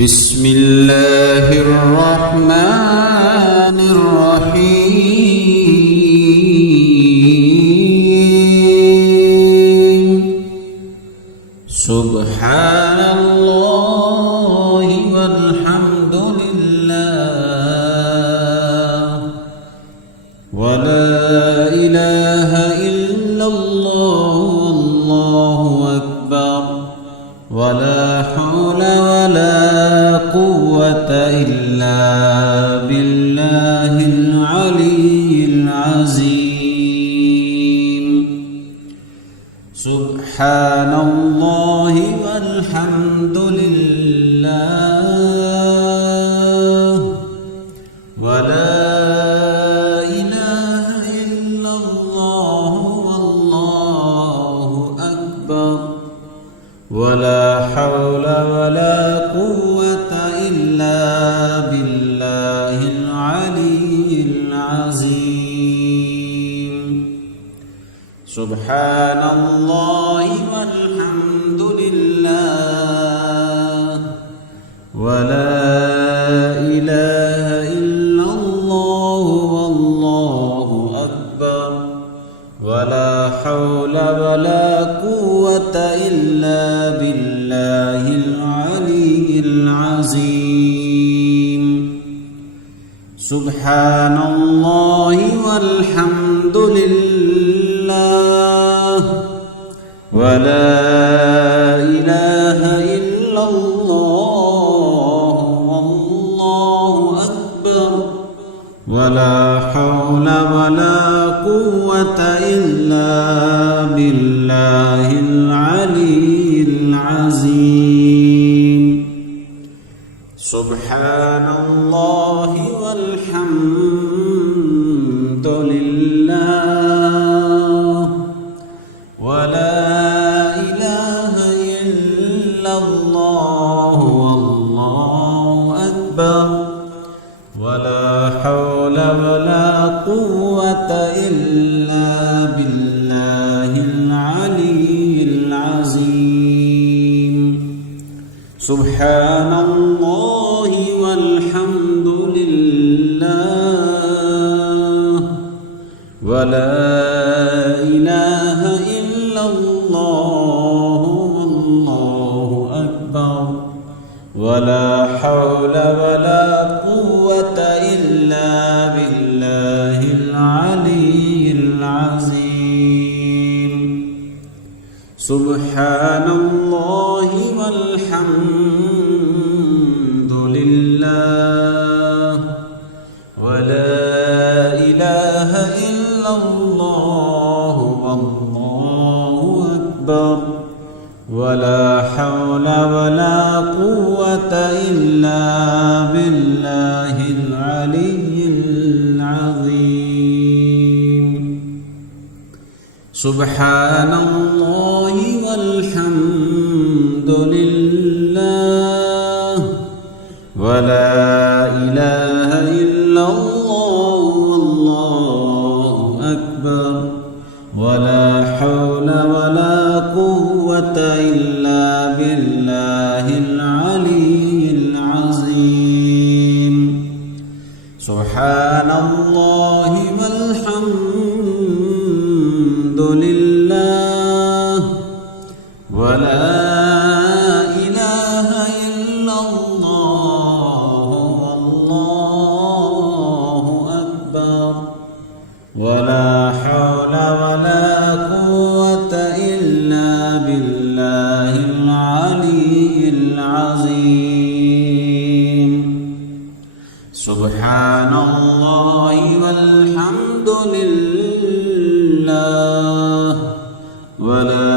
بسم الله الرحمن الرحيم سبحان الله والحمد لله ولا إله إلا الله والله أكبر ولا حول ولا قوة إلا بالله العلي العظيم سبحان الله والحمد لله ولا إله إلا الله والله أكبر ولا حول ولا قوة إلا بالله العلي العظيم سبحان الله والحمد لله ولا إله إلا الله والله أكبر ولا حول ولا قوة إلا بالله العلي العظيم سبحان الله والحمد لله ولا إله إلا الله والله أكبر ولا حول ولا قوة إلا بالله العلي العظيم سبحان الله والحمد لله ولا إله إلا الله والله أكبر ولا حول ولا قوة إلا بالله العلي العظيم سبحان الله والحمد لله ولا إله إلا الله والله أكبر ولا حول ولا قوة إلا بالله العلي العظيم سبحان الله والحمد لله ولا إله إلا الله والله أكبر ولا حول ولا قوة إلا بالله العلي العظيم سبحان الله والحمد لله ولا إله إلا الله والله أكبر ولا حول ولا قوة إلا بالله العلي العظيم سبحان الله والحمد لله ولا إله إلا الله والله أكبر ولا حول ولا قوة إلا بالله العلي العظيم سبحان الله والحمد لله ولا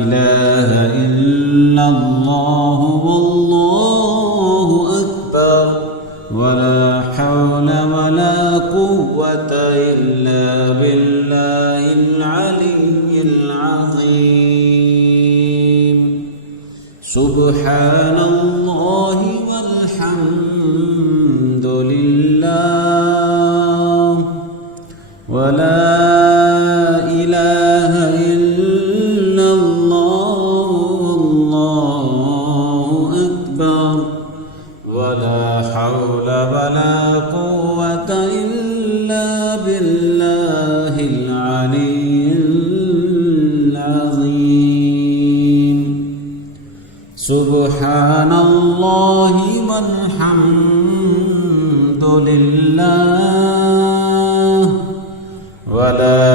إله إلا الله والله أكبر ولا حول ولا قوة إلا بالله العلي العظيم سبحان الله والحمد لله ولا إله إلا الله والله أكبر ولا حول ولا قوة إلا بالله العلي العظيم سبحان الله والحمد لله ولا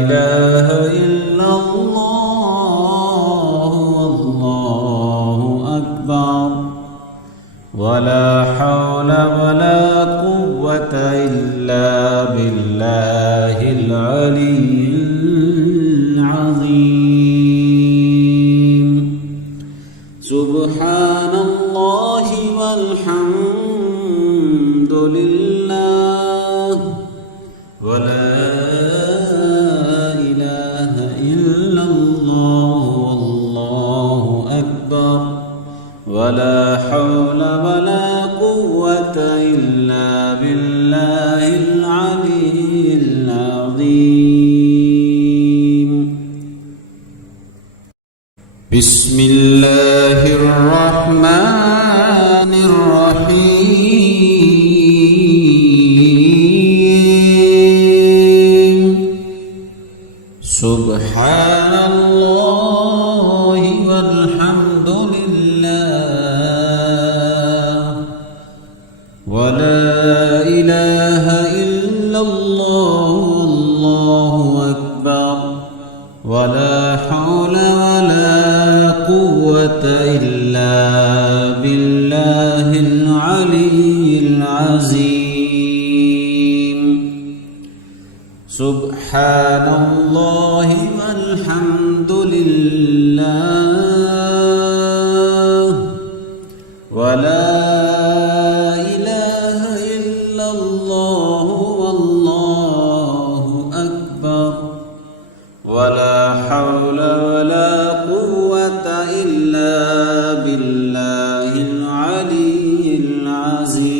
إله إلا الله والله أكبر ولا حول ولا قوة إلا بالله العلي العظيم سبحان الله والحمد لله ولا إله إلا الله والله أكبر ولا حول ولا قوة إلا بالله العلي العظيم بسم الله الرحمن الرحيم سبحان الله والحمد لله ولا إله إلا الله والله أكبر ولا حول ولا قوة إلا بالله العلي العظيم سبحان الله والحمد لله ولا إله إلا الله والله أكبر ولا حول ولا قوة إلا بالله العلي العظيم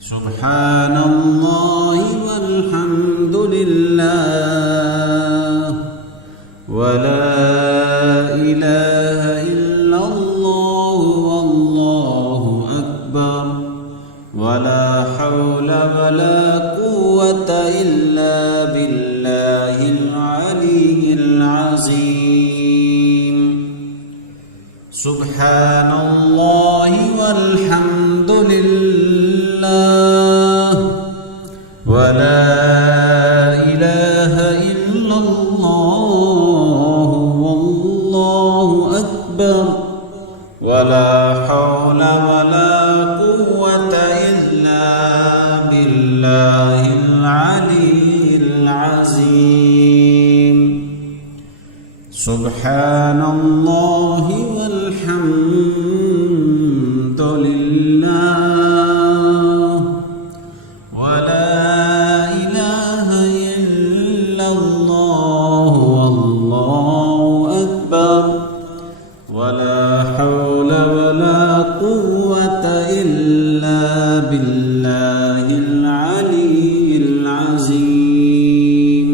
سبحان الله والحمد لله ولا إله إلا الله والله أكبر ولا حول ولا قوة إلا بالله العلي العظيم سبحان الله والحمد لله ولا إله إلا الله والله أكبر ولا حول ولا قوة إلا بالله العلي العظيم سبحان الله والحمد لله ولا إله إلا الله والله أكبر ولا حول ولا قوة إلا بالله العلي العظيم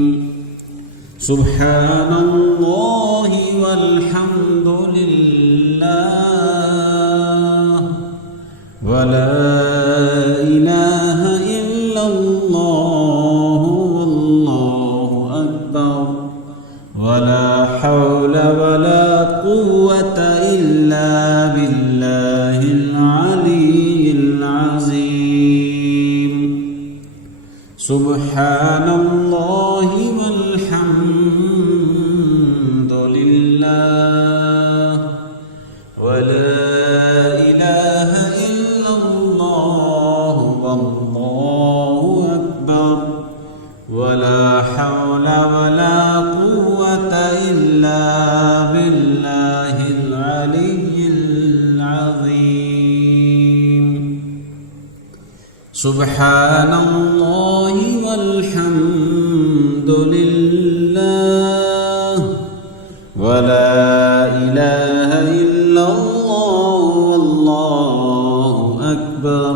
سبحان الله والحمد لله ولا إله إلا الله والله أكبر ولا حول ولا قوة إلا بالله العلي العظيم سبحان الله والحمد لله ولا إله إلا الله والله أكبر ولا حول ولا قوة إلا بالله العلي العظيم سبحان الله والحمد لله ولا إله إلا الله والله أكبر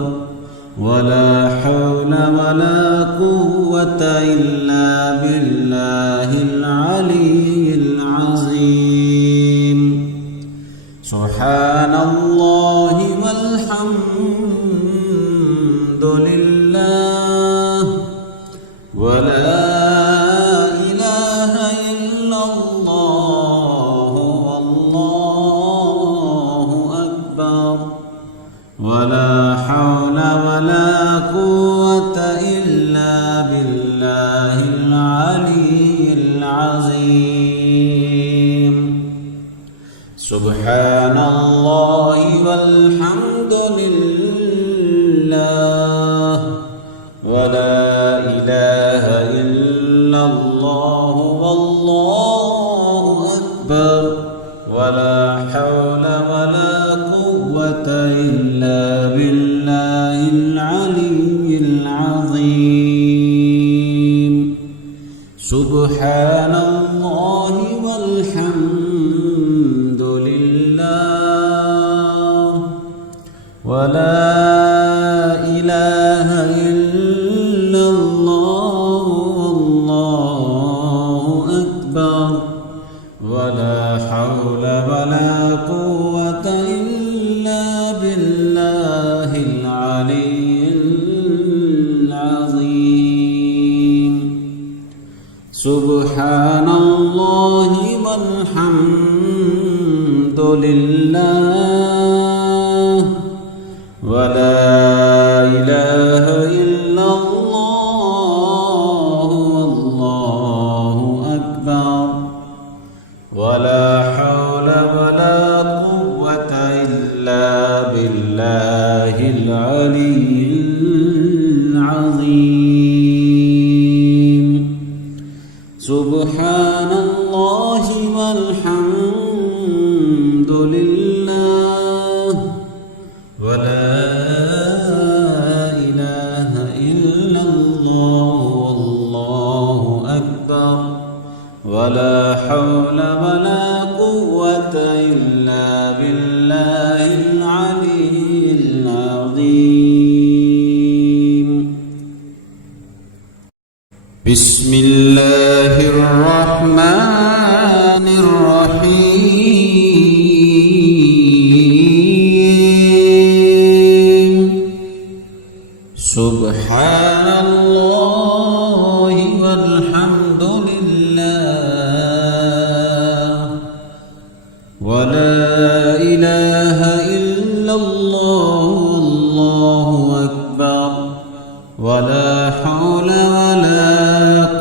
ولا حول ولا قوة إلا بالله العلي العظيم سبحان الله والحمد لله ولا إله إلا الله والله أكبر ولا حول ولا قوة إلا بالله العلي العظيم سبحان الله والحمد لله ولا إله إلا الله والله أكبر ولا حول ولا قوة إلا بالله العلي العظيم سبحان الله والحمد لله ولا إله إلا الله والله أكبر ولا حول ولا قوة إلا بالله العلي العظيم سبحان الله والحمد لله ولا إله إلا الله والله أكبر ولا حول ولا قوة إلا بالله العلي العظيم سبحان الله والحمد لله ولا إله إلا الله والله أكبر ولا حول ولا قوة إلا بالله العلي العظيم بسم الله الرحمن الرحيم سبحان الله والحمد لله ولا إله إلا الله والله أكبر ولا حول ولا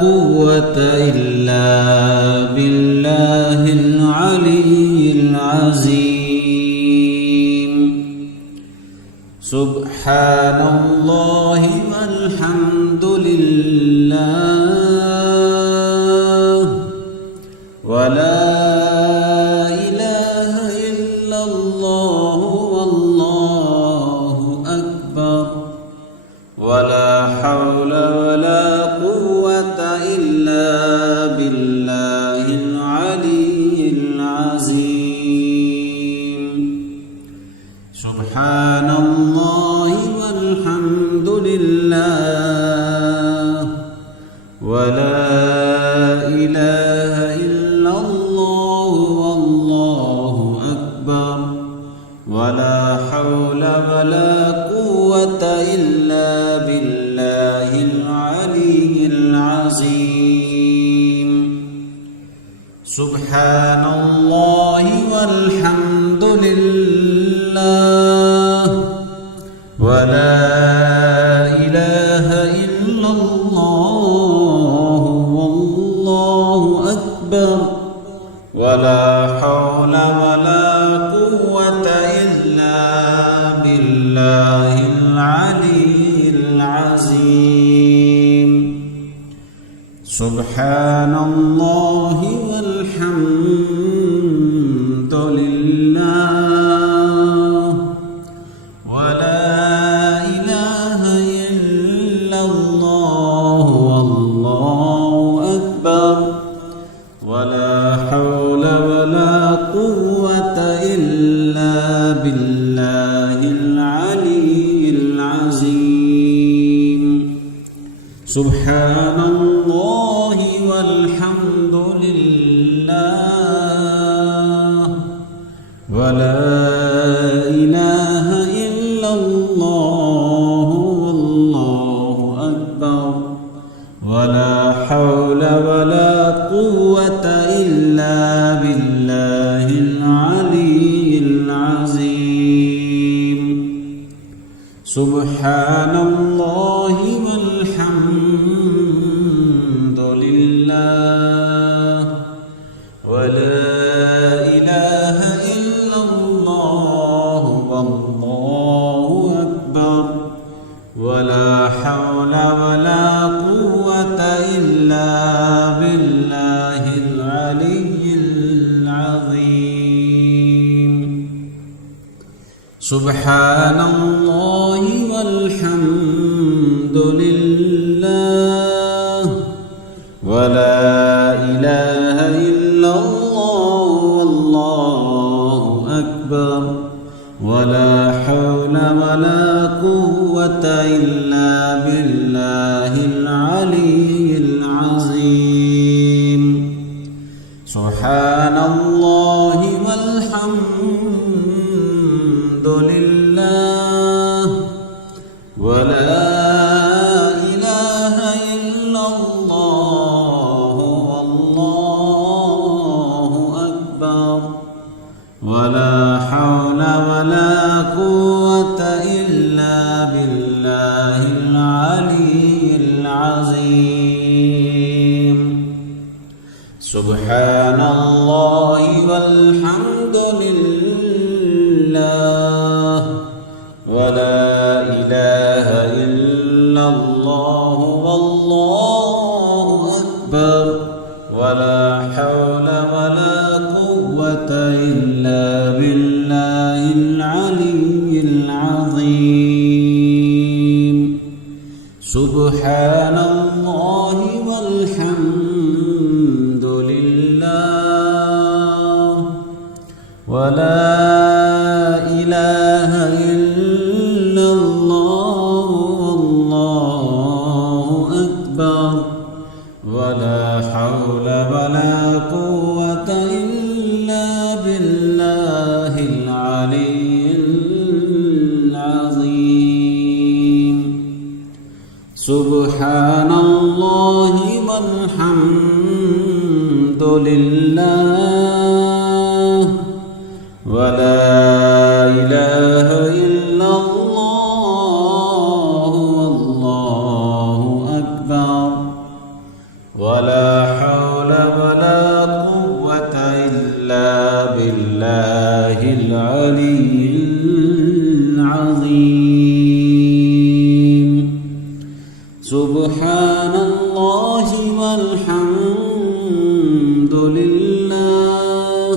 قوة إلا بالله العلي العظيم سبحان الله والحمد لله ولا إله إلا الله والله أكبر ولا حول ولا قوة إلا بالله العلي العظيم سبحان الله والحمد لله ولا إله إلا الله والله أكبر ولا حول ولا قوة إلا بالله العلي العظيم سبحان الله والحمد لله ولا إله إلا الله والله أكبر ولا حول ولا قوة إلا بالله العلي العظيم سبحان الله والحمد لله ولا إله إلا الله والله أكبر ولا حول ولا قوة إلا بالله العلي العظيم سبحان الله والحمد لله ولا إله إلا الله والله أكبر ولا حول ولا قوة إلا بالله العلي العظيم سبحان الله والحمد لله ولا إله إلا الله والله أكبر ولا حول ولا قوة إلا بالله العلي العظيم سبحان الله والحمد لله ولا إله إلا الله والله أكبر ولا حول ولا قوة إلا بالله العلي العظيم سبحان الله والحمد لله ولا إله إلا الله والله أكبر ولا حول ولا قوة إلا بالله العلي العظيم سبحان الله والحمد لله ولا إله إلا الله والله أكبر ولا حول ولا قوة إلا بالله العلي العظيم سبحان الله والحمد لله ولا إله إلا الله والله أكبر ولا حول ولا قوة إلا بالله العلي العظيم سبحان الله والحمد لله ولا إله إلا الله والله أكبر ولا حول ولا قوة إلا بالله العلي العظيم سبحان الله والحمد لله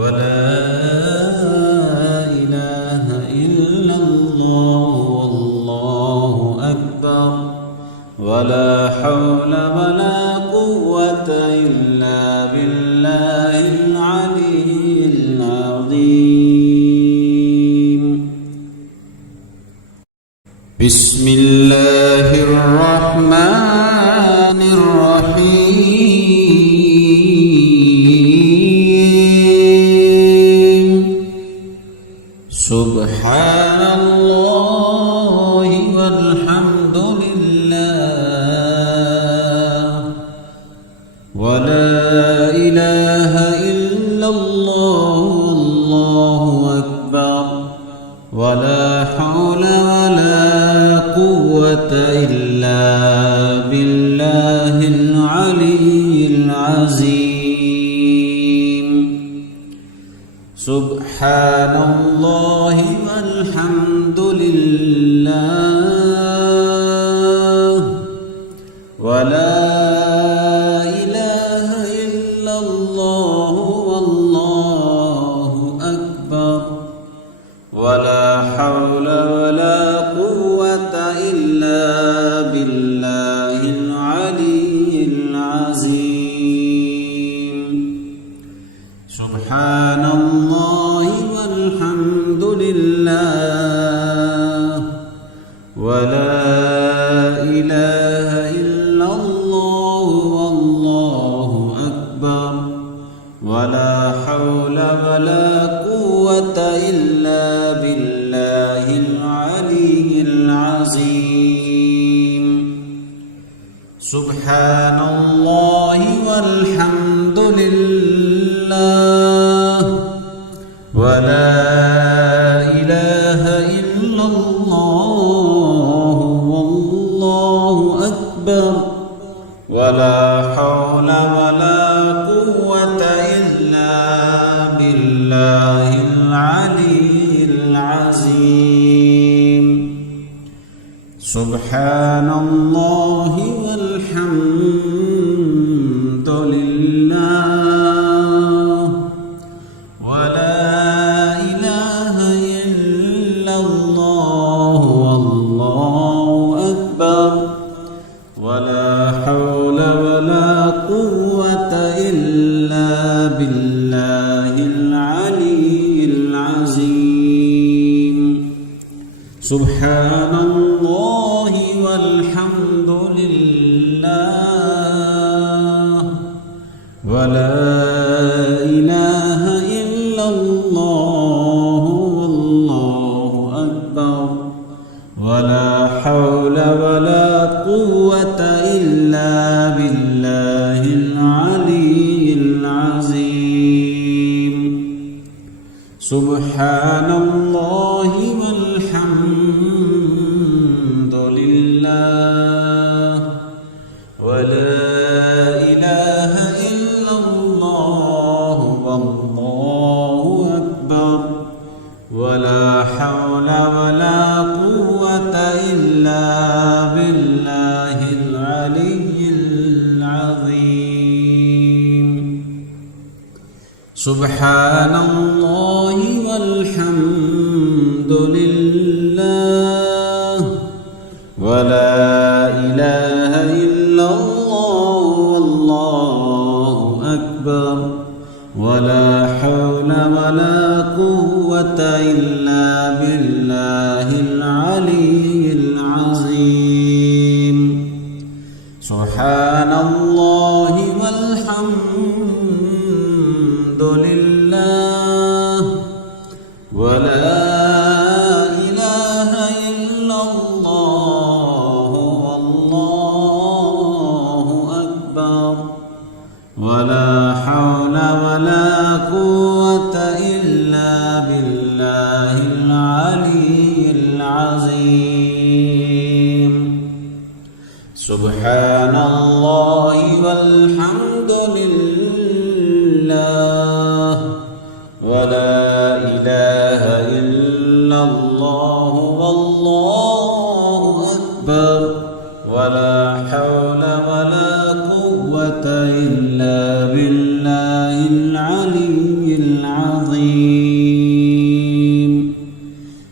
ولا إله إلا الله والله أكبر ولا حول ولا قوة إلا بالله العلي العظيم بسم الله الرحمن الرحيم سبحان الله والحمد لله ولا إله إلا الله والله أكبر ولا حول ولا قوة إلا بالله العلي العظيم سبحان الله والحمد لله ولا إله إلا الله والله أكبر ولا حول ولا قوة إلا بالله العلي العظيم سبحان الله والحمد لله ولا إله إلا الله والله أكبر ولا حول ولا قوة إلا بالله العلي العظيم سبحان الله والحمد لله ولا إله إلا الله والله أكبر ولا حول ولا قوة إلا بالله العلي العظيم سبحان الله والحمد لله ولا إله إلا الله والله أكبر ولا حول ولا قوة إلا بالله العلي العظيم سبحان الله والحمد لله ولا إله إلا الله والله أكبر ولا حول ولا قوة إلا بالله العلي العظيم سبحان الله والحمد لله ولا إله إلا الله والله أكبر ولا حول ولا قوة إلا بالله العلي العظيم سبحان الله والحمد لله ولا إله إلا الله والله أكبر ولا حول ولا قوة إلا بالله العلي العظيم سبحان الله والحمد لله ولا إله إلا الله والله أكبر ولا حول ولا قوة إلا بالله العلي العظيم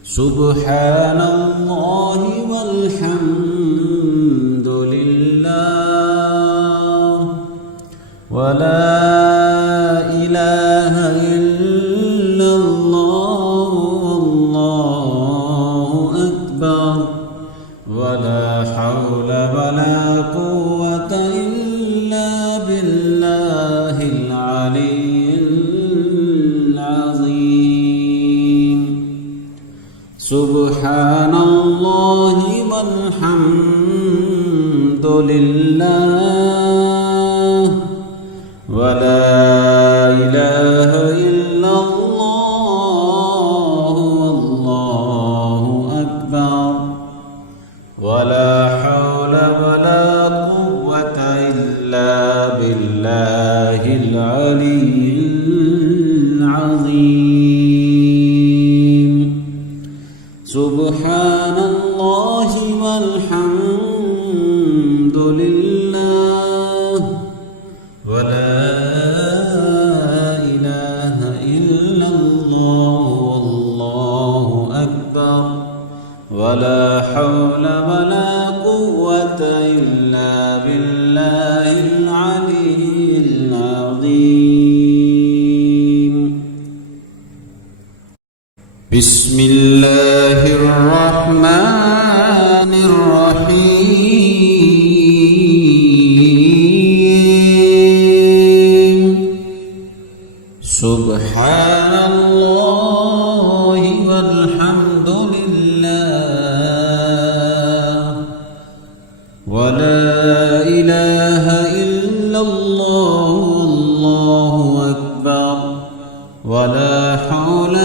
سبحان الله والحمد لله ولا إله إلا الله والله أكبر ولا حول ولا قوة إلا بالله العلي العظيم سبحان الله والحمد لله ولا إله إلا الله والله أكبر ولا حول ولا قوة إلا بالله العلي العظيم سبحان الله والحمد لله ولا إله إلا الله والله أكبر ولا حول ولا قوة إلا بالله العلي العظيم بسم الله الرحمن الرحيم سبحان الله والحمد لله ولا إله إلا الله والله أكبر ولا حول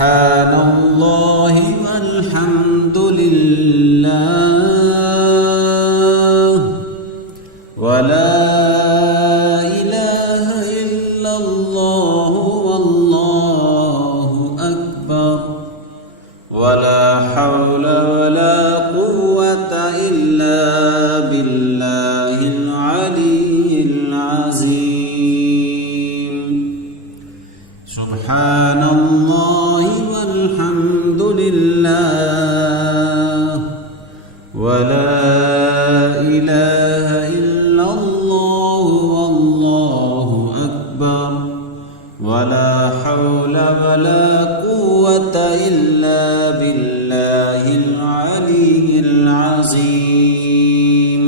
سبحان الله والحمد لله ولا إله إلا الله والله أكبر ولا حول ولا قوة إلا بالله العلي العظيم سبحان الله والحمد لله ولا إله إلا الله والله أكبر ولا حول ولا قوة إلا بالله العلي العظيم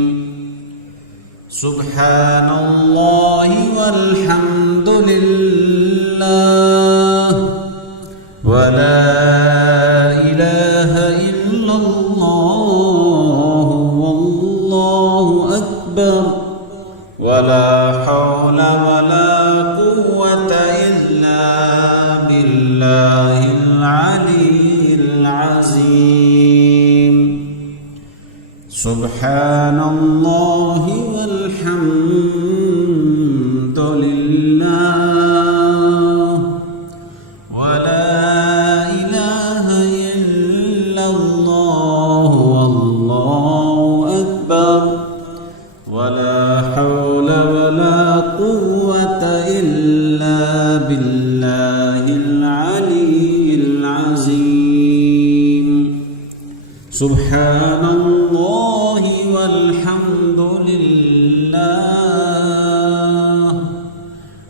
سبحان الله والحمد لله ولا إله إلا الله والله أكبر ولا حول ولا قوة إلا بالله العلي العظيم سبحان الله والحمد لله ولا إله إلا الله والله أكبر ولا حول ولا قوة إلا بالله العلي العظيم سبحان الله والحمد لله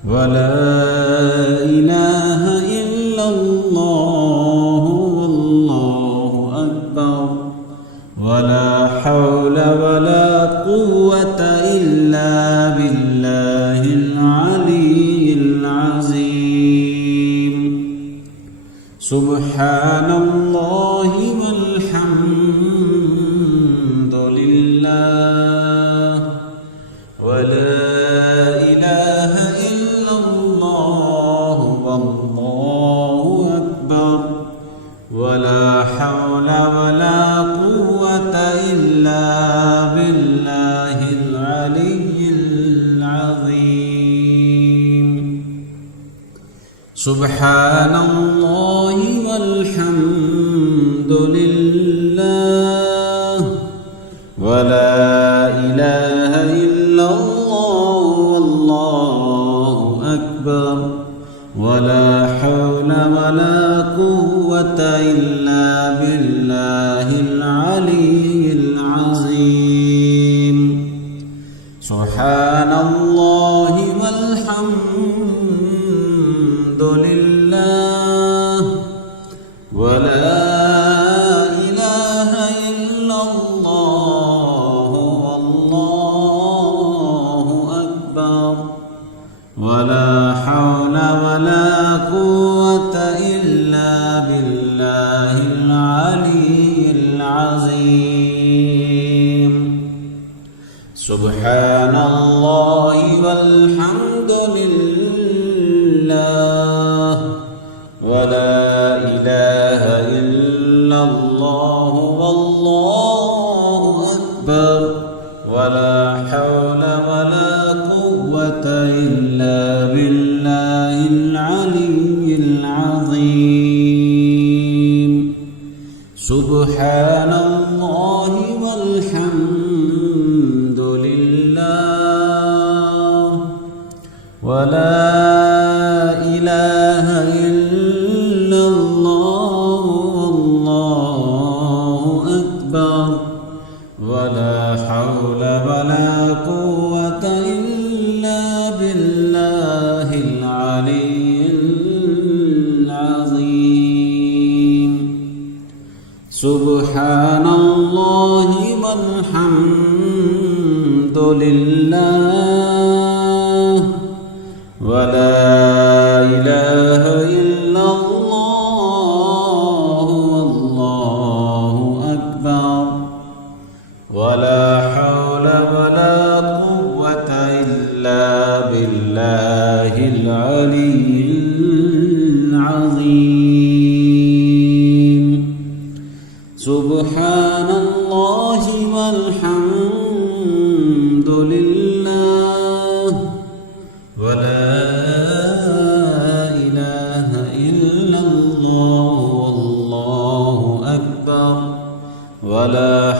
ولا إله إلا الله والله أكبر ولا حول ولا قوة إلا بالله العلي العظيم سبحان الله والحمد لله ولا إله إلا الله والله أكبر ولا حول ولا قوة إلا بالله العلي العظيم سبحان الله والحمد لله ولا إله إلا الله والله أكبر ولا حول ولا قوة إلا بالله العلي العظيم سبحان الله والحمد لله ولا إله إلا الله والله أكبر ولا حول ولا قوة إلا بالله العلي العظيم سبحان الله والحمد لله ولا إله إلا الله والله أكبر ولا حول ولا قوة إلا بالله العلي العظيم سبحان الله والحمد لله ولا إله إلا الله والله أكبر ولا حول ولا قوة إلا بالله العلي العظيم سبحان الله والحمد لله ولا إله إلا الله والله أكبر ولا حول ولا قوة إلا بالله العلي العظيم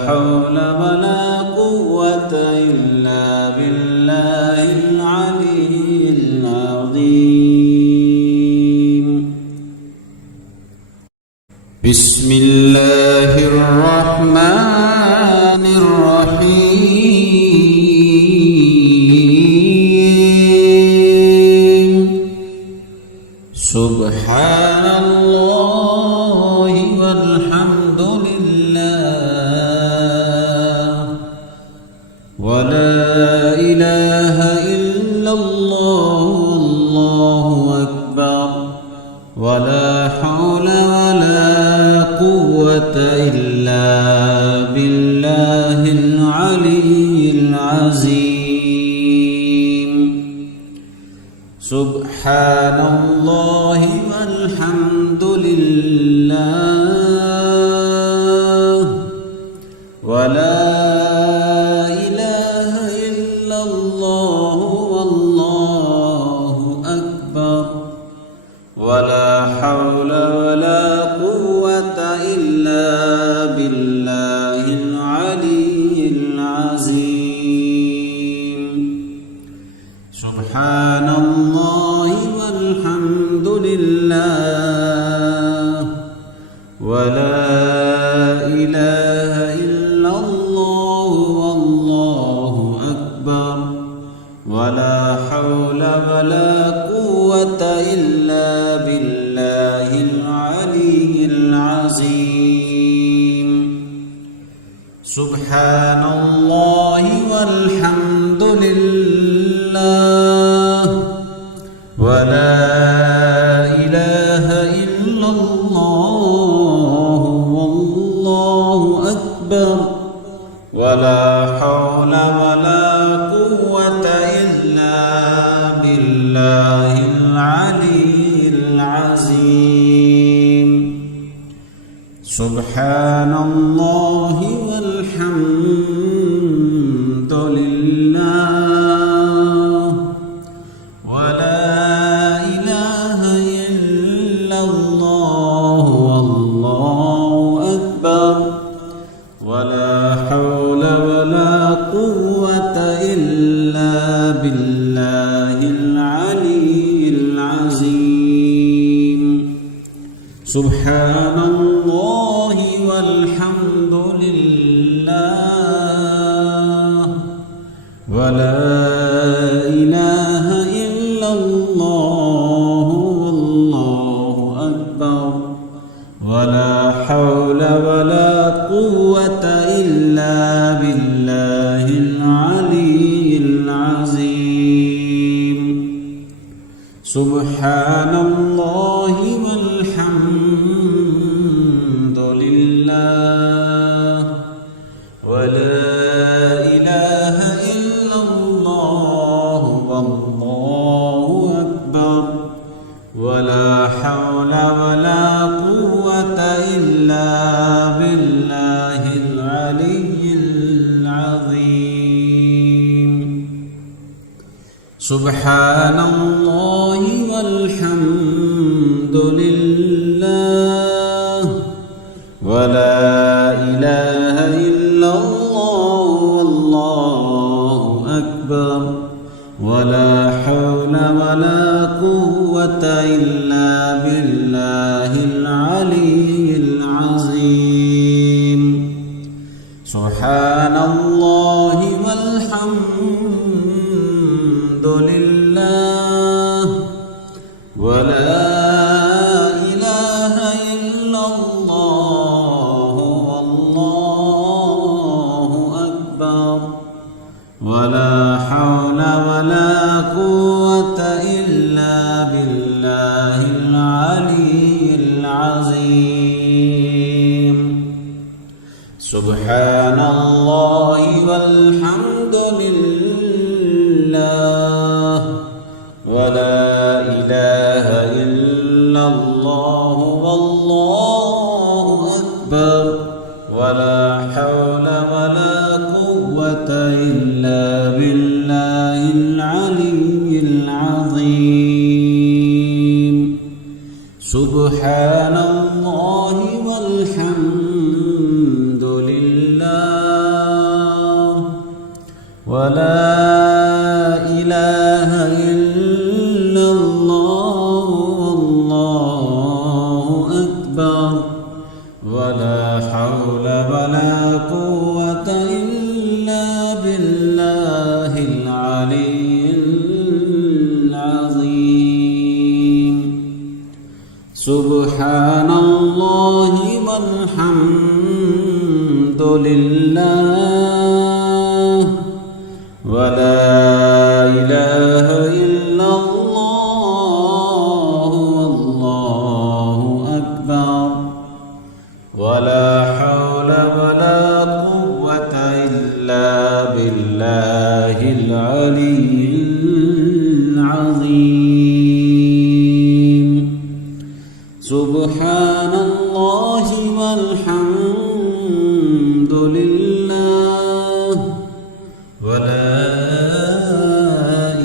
حول ولا قوة إلا بالله العلي العظيم. بسم الله الرحمن الرحيم. سبحان الله والحمد لله ولا إله إلا الله والله أكبر ولا حول ولا قوة إلا بالله العلي العظيم. سبحان الله والحمد لله ولا إله إلا الله والله أكبر ولا حول ولا قوة إلا بالله العلي العظيم. سبحان الله والحمد لله ولا إله إلا الله والله أكبر ولا حول ولا قوة إلا بالله العلي العظيم. سبحان الله والحمد لله ولا إله إلا الله والله أكبر ولا حول ولا قوة إلا بالله العلي العظيم. سبحان الله والحمد لله ولا إله إلا الله والله أكبر ولا حول ولا قوة إلا بالله العلي العظيم. سبحان الله والحمد لله ولا إله إلا الله والله أكبر ولا حول ولا قوة إلا بالله العلي العظيم. سبحان الله والحمد لله ولا إله إلا الله والله أكبر ولا حول ولا قوة إلا بالله العلي العظيم. سبحان الله والحمد لله ولا إله إلا الله والله أكبر ولا حول ولا قوة إلا بالله العلي العظيم. سبحان الله والحمد لله ولا إله إلا الله والله أكبر ولا حول ولا قوة إلا بالله العلي العظيم. سبحان الله والحمد لله ولا إله إلا الله والله أكبر ولا حول ولا قوة إلا بالله العلي العظيم. سبحان الله والحمد لله ولا إله إلا الله والله أكبر ولا حول ولا قوة إلا بالله العلي العظيم سبحان الله والحمد لله ولا إله إلا الله والله أكبر ولا حول ولا قوة إلا بالله العلي العظيم سبحان الله والحمد لله ولا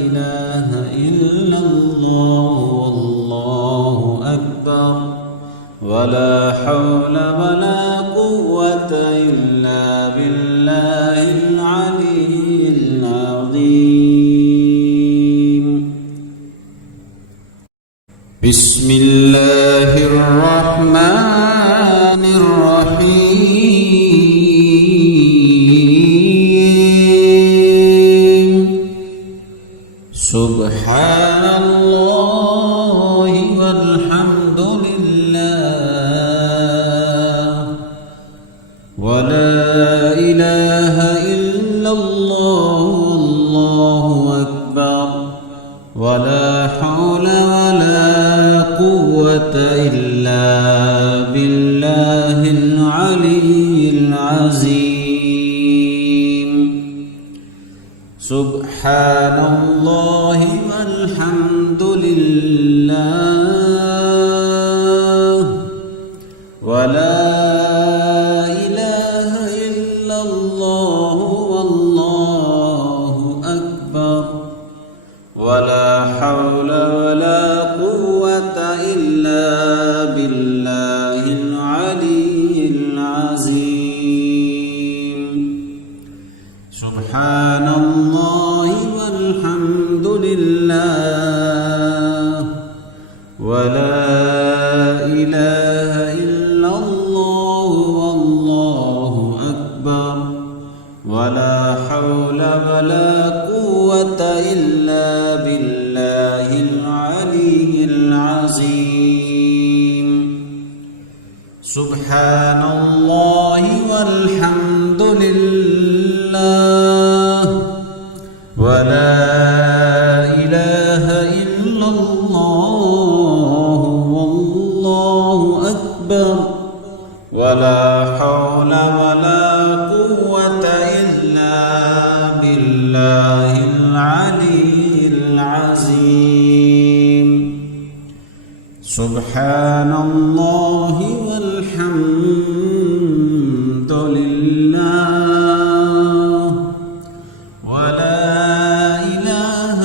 إله إلا الله والله أكبر ولا حول ولا قوة إلا بالله العلي العظيم بسم الله الرحمن الرحيم سبحان الله والحمد لله ولا إله إلا الله والله أكبر ولا حول ولا قوة إلا بالله العلي العظيم سبحان الله والحمد لله ولا إله إلا الله والله أكبر ولا حول ولا قوة إلا بالله العلي العظيم سبحان الله والحمد لله ولا إله إلا الله والله أكبر ولا حول ولا قوة إلا بالله العلي العظيم سبحان الله والحمد لله ولا إله إلا الله والله أكبر ولا حول ولا قوة إلا بالله العلي العظيم سبحان الله والحمد لله ولا إله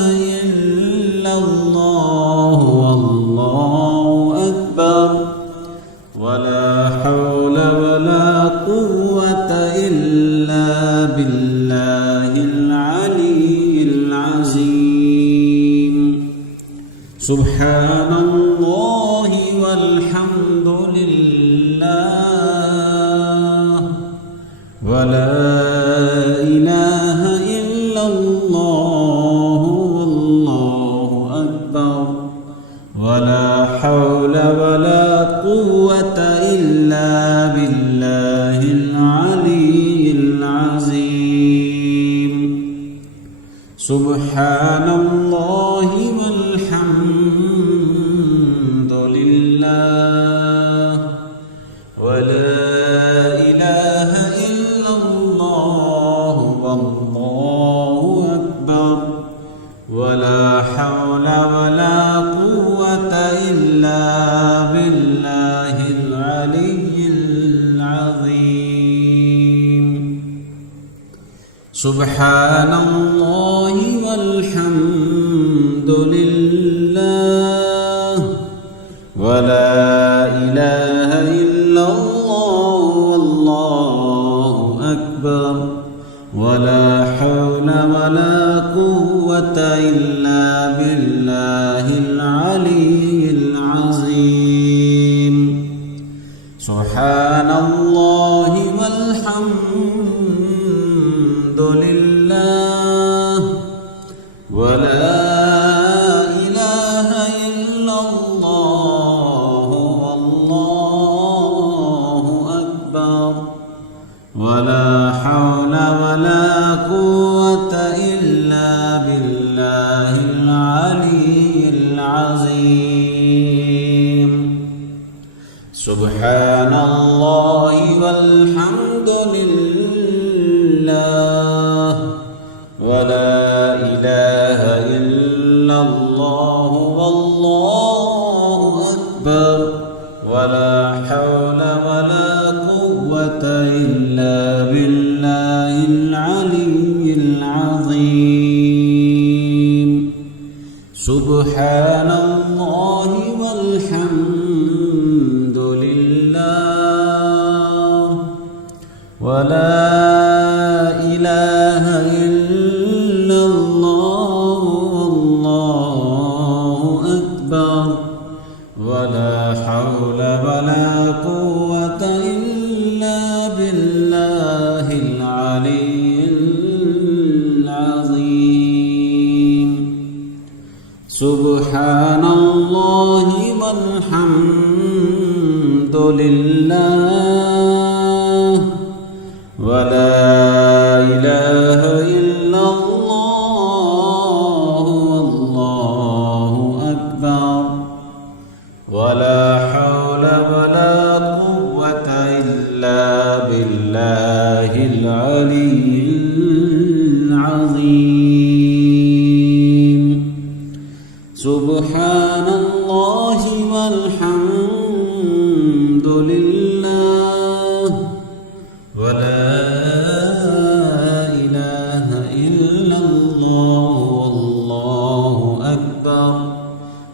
إلا الله والله أكبر ولا حول ولا قوة إلا بالله العلي العظيم سبحان الله والحمد لله ولا إله إلا الله والله أكبر ولا حول ولا قوة إلا بالله العلي العظيم سبحان الله والحمد لله ولا إله إلا الله والله أكبر ولا حول ولا قوة إلا بالله العلي العظيم سبحان الله والحمد لله ولا إله إلا الله والله أكبر ولا حول ولا قوة إلا بالله العلي العظيم سبحان الله والحمد لله ولا إله إلا الله والله أكبر ولا حول ولا قوة إلا بالله العلي العظيم سبحان الله والحمد لله ولا إله إلا الله والله أكبر ولا حول ولا قوة إلا بالله العلي العظيم سبحان الله والحمد لله ولا إله إلا الله والله أكبر ولا حول ولا قوة إلا بالله العلي العظيم سبحان الله والحمد لله ولا إله إلا الله والله أكبر ولا حول ولا قوة إلا بالله العلي العظيم سبحان الله والحمد لله ولا إله إلا الله والله أكبر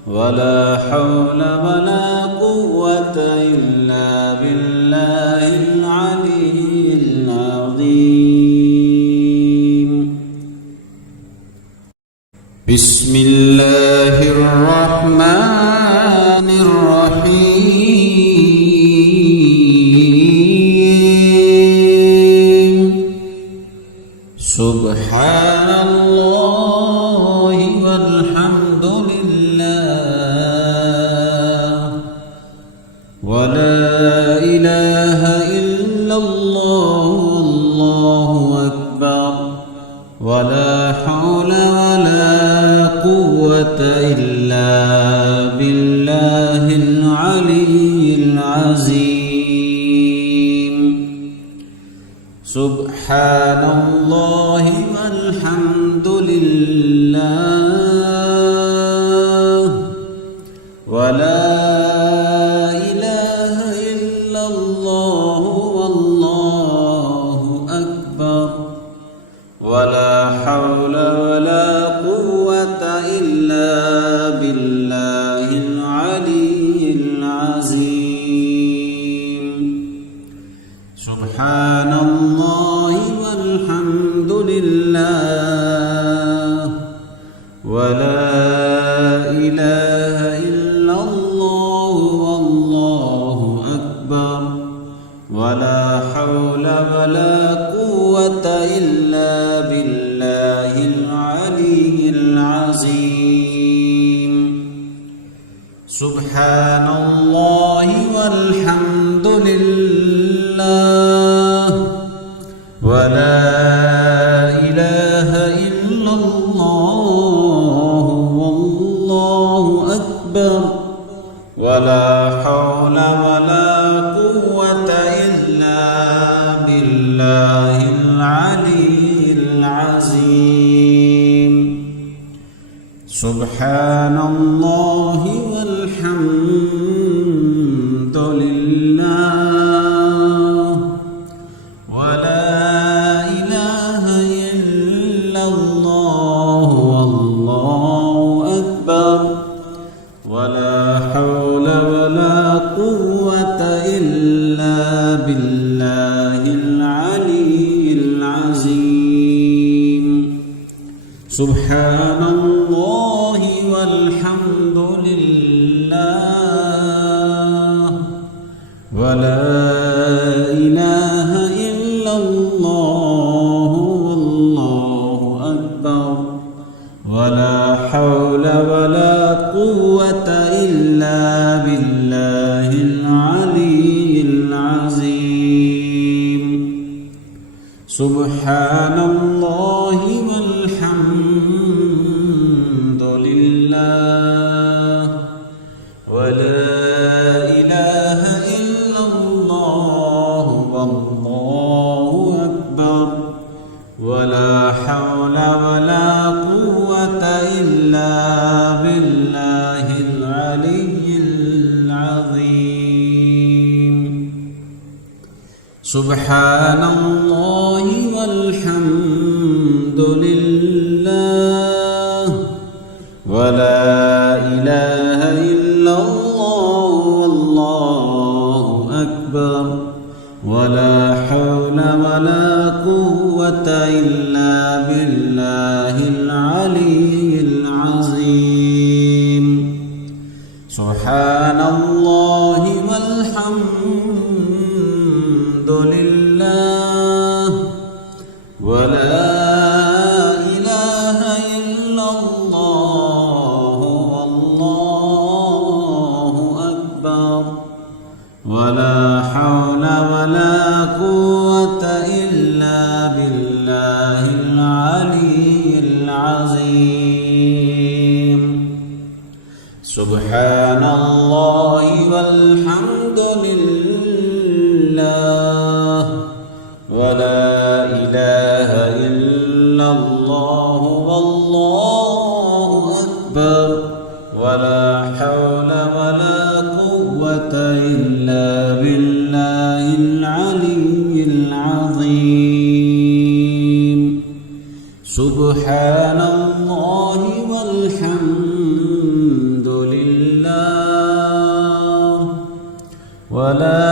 ولا حول ولا قوة إلا بالله العلي العظيم بسم الله الرحمن الرحيم سبحان الله والحمد لله ولا إله إلا الله والله أكبر ولا حول ولا قوة إلا بالله العلي العظيم سبحان الله والحمد لله ولا إله إلا الله والله أكبر ولا حول ولا قوة إلا بالله العلي العظيم سبحان الله والحمد لله ولا إله إلا الله والله أكبر ولا حول ولا قوة إلا بالله العلي العظيم سبحان الله والحمد لله ولا إله إلا الله والله أكبر ولا حول ولا قوة إلا بالله العلي العظيم سبحان الله والحمد لله ولا إله إلا الله والله أكبر ولا حول ولا قوة إلا بالله العلي العظيم سبحان الله والحمد لله ولا إله إلا الله والله أكبر ولا حول ولا قوة إلا بالله العلي العظيم سبحان الله والحمد لله ولا إله إلا الله والله أكبر ولا حول ولا قوة إلا بالله العلي العظيم سبحان الله والحمد لله ولا إله إلا الله والله أكبر ولا حول ولا قوة إلا بالله العلي العظيم سبحان الله والحمد لله ولا إله إلا الله والله أكبر ولا حول ولا قوة إلا بالله العلي العظيم سبحان الله والحمد لله ولا إله إلا الله والله أكبر ولا حول ولا قوة إلا بالله العلي العظيم سبحان الله والحمد لله ولا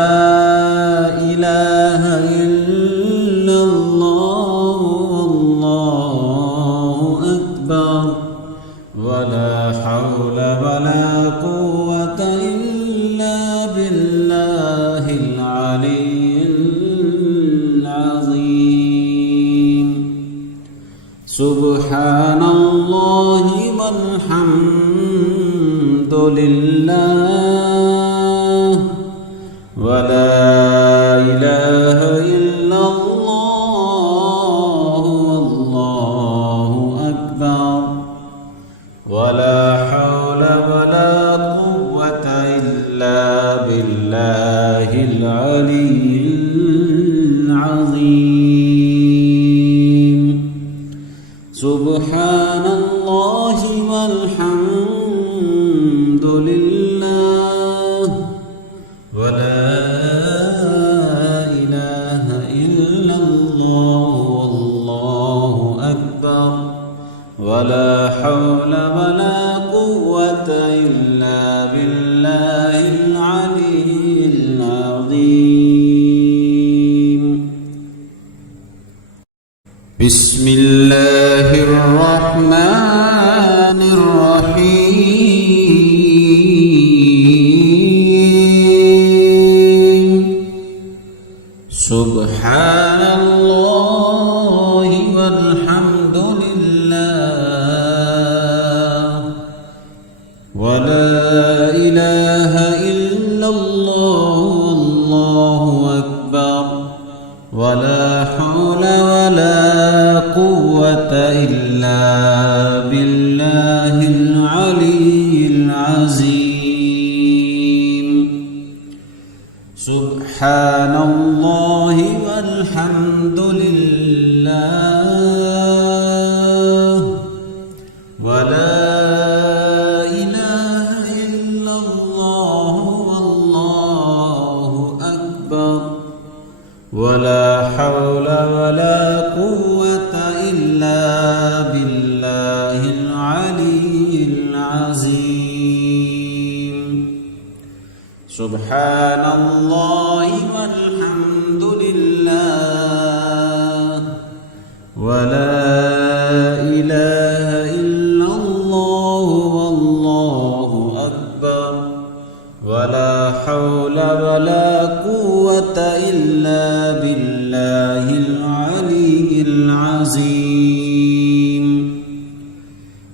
إله إلا الله والله أكبر ولا حول ولا قوة إلا بالله العلي العظيم سبحان الله والحمد لله ولا إله إلا الله والله أكبر ولا حول ولا قوة إلا بالله العلي العظيم سبحان الله والحمد لله ولا إله إلا الله والله أكبر ولا حول ولا قوة إلا بالله العلي العظيم بسم الله الرحمن الرحيم سبحان الله والحمد لله ولا إله إلا الله والله أكبر ولا حول ولا قوة إلا بالله العلي العظيم سبحان الله والحمد لله ولا إله إلا الله والله أكبر ولا حول ولا قوة إلا بالله العلي العظيم سبحان الله والحمد لله ولا إله العظيم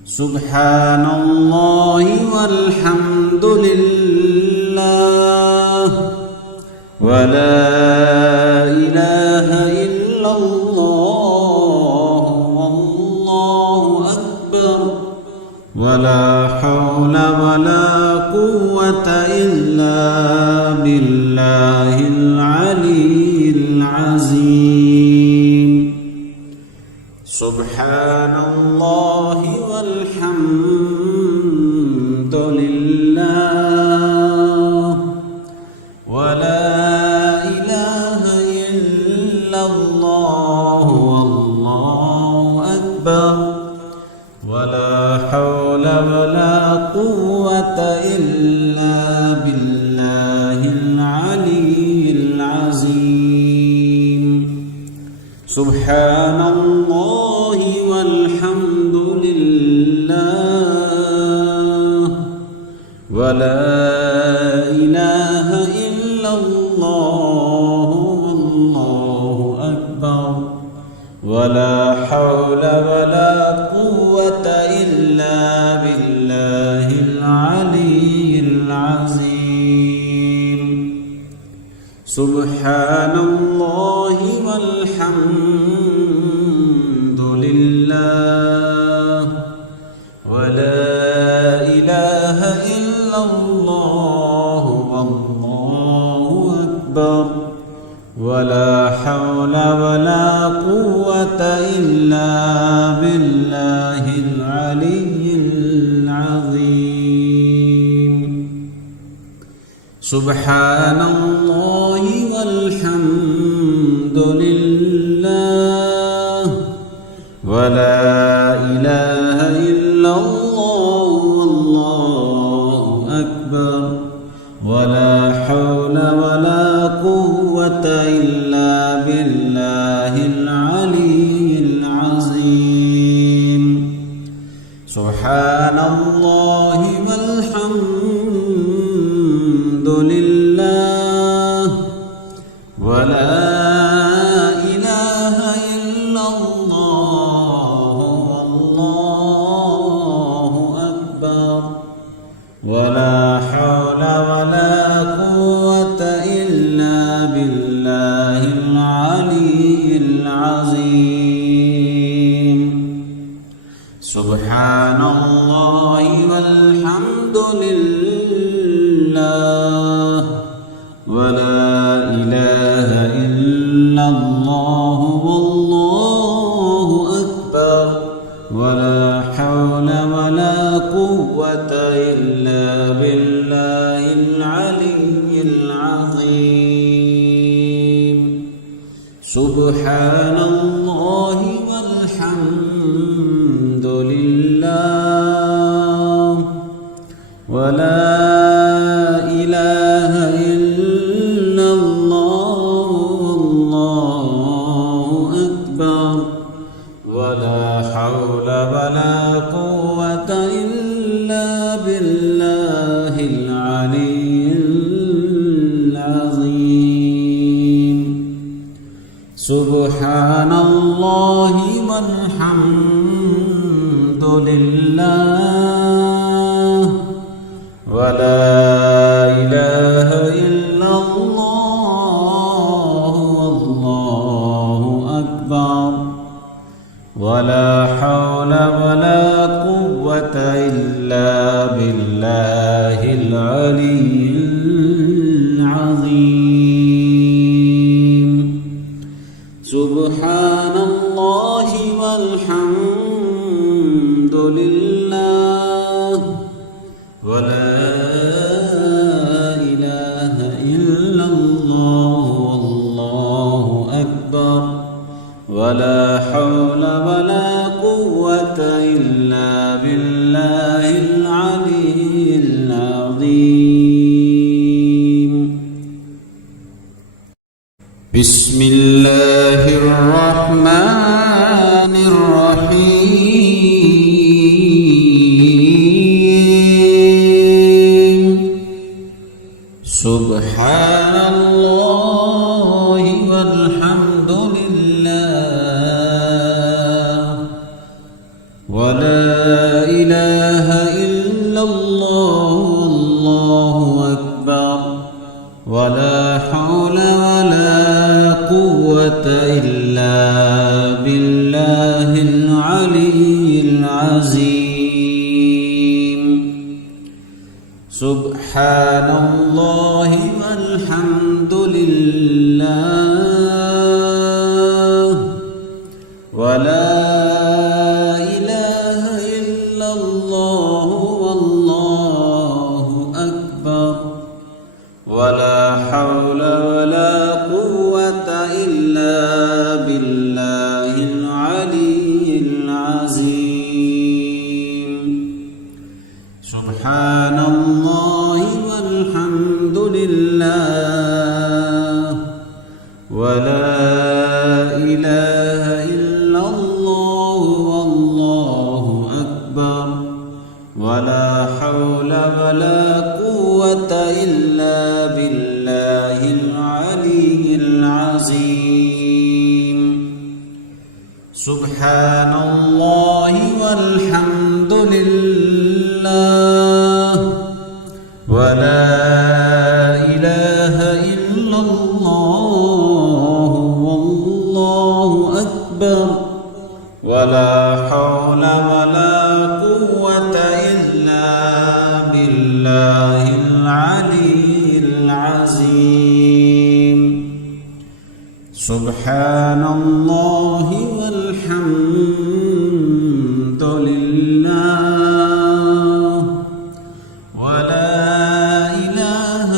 سبحان الله والحمد لله ولا إله إلا الله والله أكبر ولا حول ولا قوة إلا بالله العلي العظيم سبحان الله والحمد لله ولا إله إلا الله والله أكبر ولا حول ولا قوة إلا بالله العلي العظيم سبحان الله والحمد لله ولا إله إلا الله والله أكبر ولا حول ولا قوة إلا بالله العلي العظيم سبحان الله والحمد لله ولا إله إلا الله والله أكبر ولا حول ولا قوة إلا بالله العلي العظيم سبحان الله والحمد لله ولا إله إلا الله والله أكبر ولا حول ولا قوة إلا بالله العلي العظيم سبحان الله والحمد لله ولا إله إلا الله والله أكبر ولا حول ولا قوة إلا بالله العلي العظيم سبحان الله والحمد لله ولا إله إلا الله والله أكبر ولا حول ولا قوة إلا بالله العلي العظيم سبحان الله والحمد لله ولا إله إلا الله والله أكبر ولا حول ولا قوة إلا بالله العلي العظيم سبحان الله والحمد لله ولا إله إلا الله والله أكبر ولا حول ولا قوة إلا بالله العلي العظيم سبحان الله والحمد لله ولا إله إلا الله والله أكبر ولا حول ولا قوة إلا بالله العلي العظيم بسم الله الرحمن الرحيم سبحان الله والحمد لله ولا إله إلا الله والله أكبر ولا حول ولا قوة إلا بالله العلي العظيم سبحان الله والحمد لله ولا إله إلا الله والله أكبر ولا حول ولا قوة إلا بالله العلي العظيم سبحان الله والحمد لله ولا إله إلا الله والله أكبر ولا حول ولا قوة إلا بالله العلي العظيم سبحان الله والحمد لله ولا إله إلا الله والله أكبر ولا حول ولا قوة إلا بالله العلي العظيم سبحان الله والحمد لله ولا إله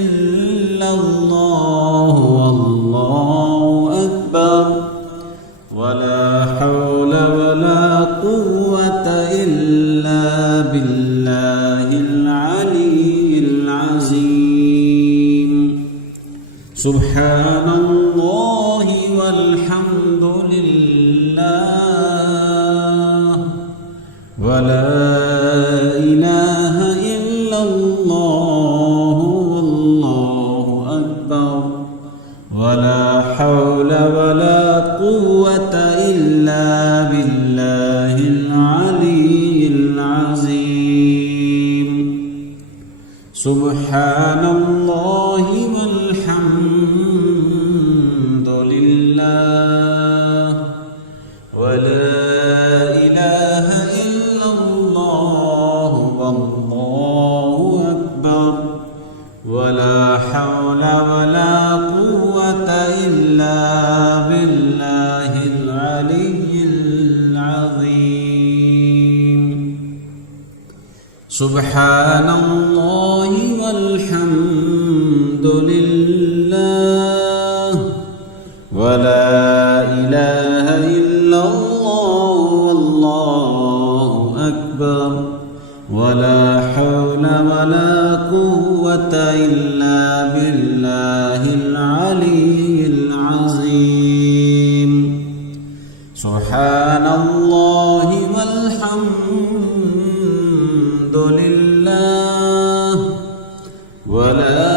إلا الله والله أكبر ولا حول ولا قوة إلا بالله العلي العظيم سبحان الله والحمد لله ولا إله إلا الله والله أكبر ولا حول ولا قوة إلا بالله العلي العظيم سبحان الله والحمد لله ولا إله إلا الله والله أكبر ولا حول ولا قوة إلا بالله العلي العظيم سبحان الله والحمد لله ولا إله إلا الله والله أكبر ولا حول ولا قوة إلا بالله العلي العظيم سبحان الله والحمد لله ولا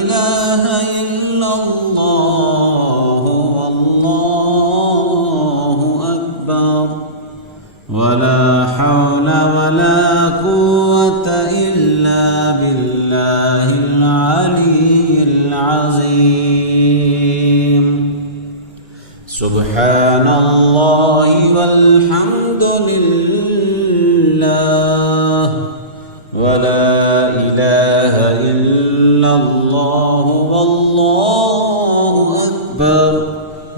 إله إلا الله والله أكبر ولا حول ولا قوة إلا بالله العلي العظيم سبحان الله والحمد لله ولا إله إلا الله والله أكبر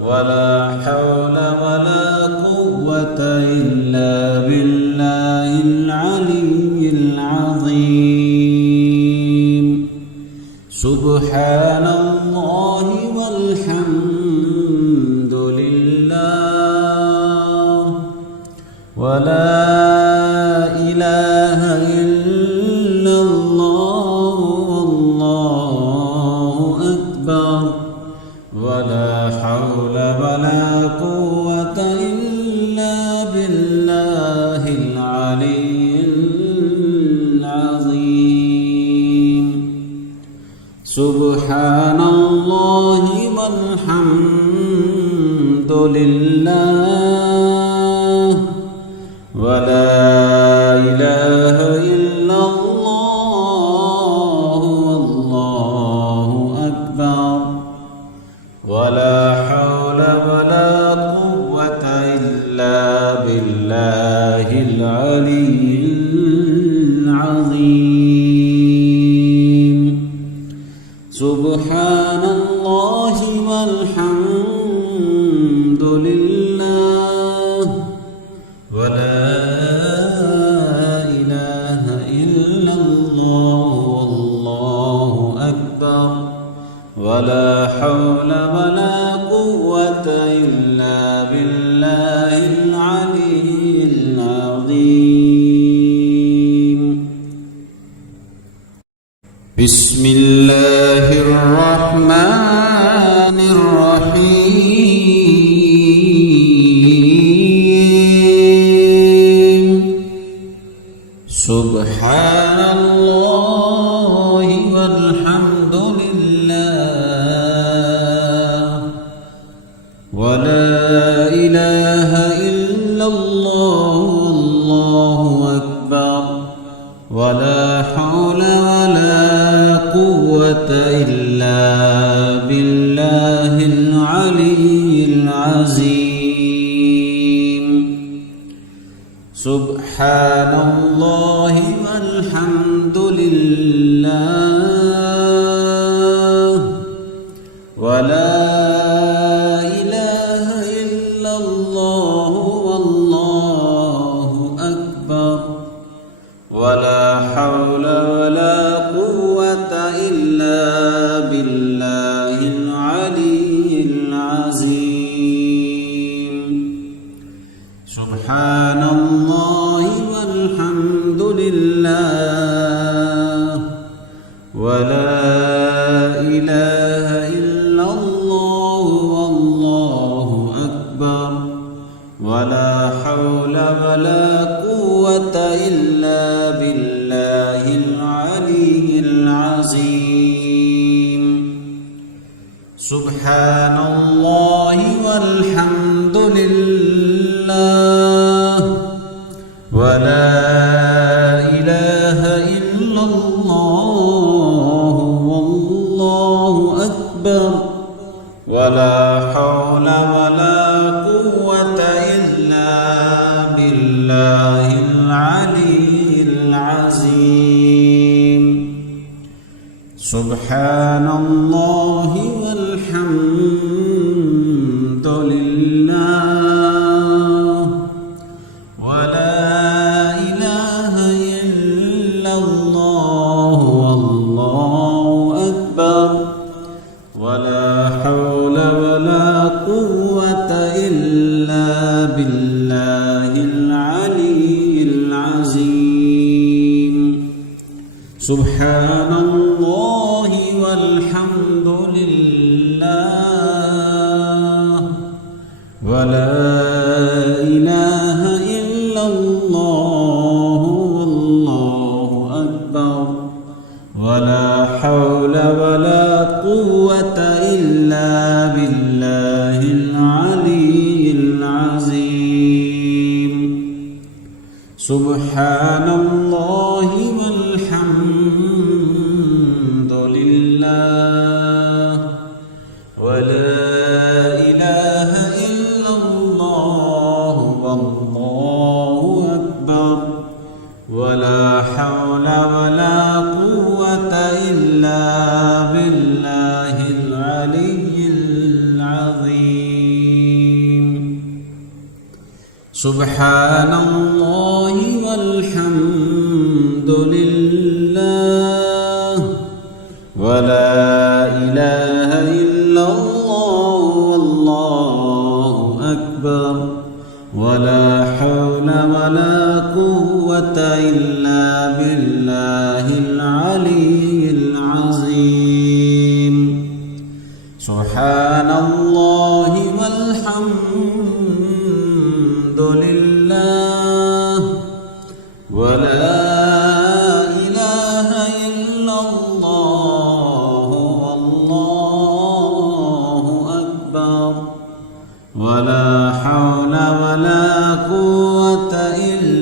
ولا حول ولا قوة إلا بالله العلي العظيم سبحان الله والحمد لله ولا إله إلا الله والله أكبر ولا حول ولا قوة إلا بالله العلي العظيم سبحان الله والحمد لله ولا إله إلا الله والله أكبر ولا حول ولا قوة إلا بالله العلي العظيم سبحان الله والحمد لله ولا إله إلا الله والله أكبر ولا حول ولا قوة إلا بالله العلي العظيم بسم الله الرحمن الرحيم سبحان الله والحمد لله ولا إله إلا الله والله أكبر ولا حول ولا قوة إلا بالله العلي العظيم سبحان الله والحمد لله ولا إله إلا الله والله أكبر ولا حول ولا قوة إلا بالله العلي العظيم سبحان الله والحمد لله ولا إله إلا الله والله أكبر ولا حول ولا قوة إلا بالله العلي العظيم سبحان الله والحمد لله ولا إله إلا الله والله أكبر ولا حول ولا قوة إلا بالله العلي العظيم سبحان الله والحمد لله ولا إله إلا الله والله أكبر ولا حول ولا قوة إلا بالله العلي العظيم سبحان الله والحمد لله ولا إله إلا الله والله أكبر ولا حول ولا قوة إلا بالله العلي العظيم سبحان الله والحمد لله ولا إله إلا الله والله أكبر ولا حول ولا قوة إلا بالله العلي العظيم سبحان الله والحمد لله ولا إله إلا الله والله أكبر ولا حول ولا قوة إلا بالله العلي العظيم سبحان الله والحمد لله ولا إله إلا الله والله أكبر ولا حول ولا قوة إلا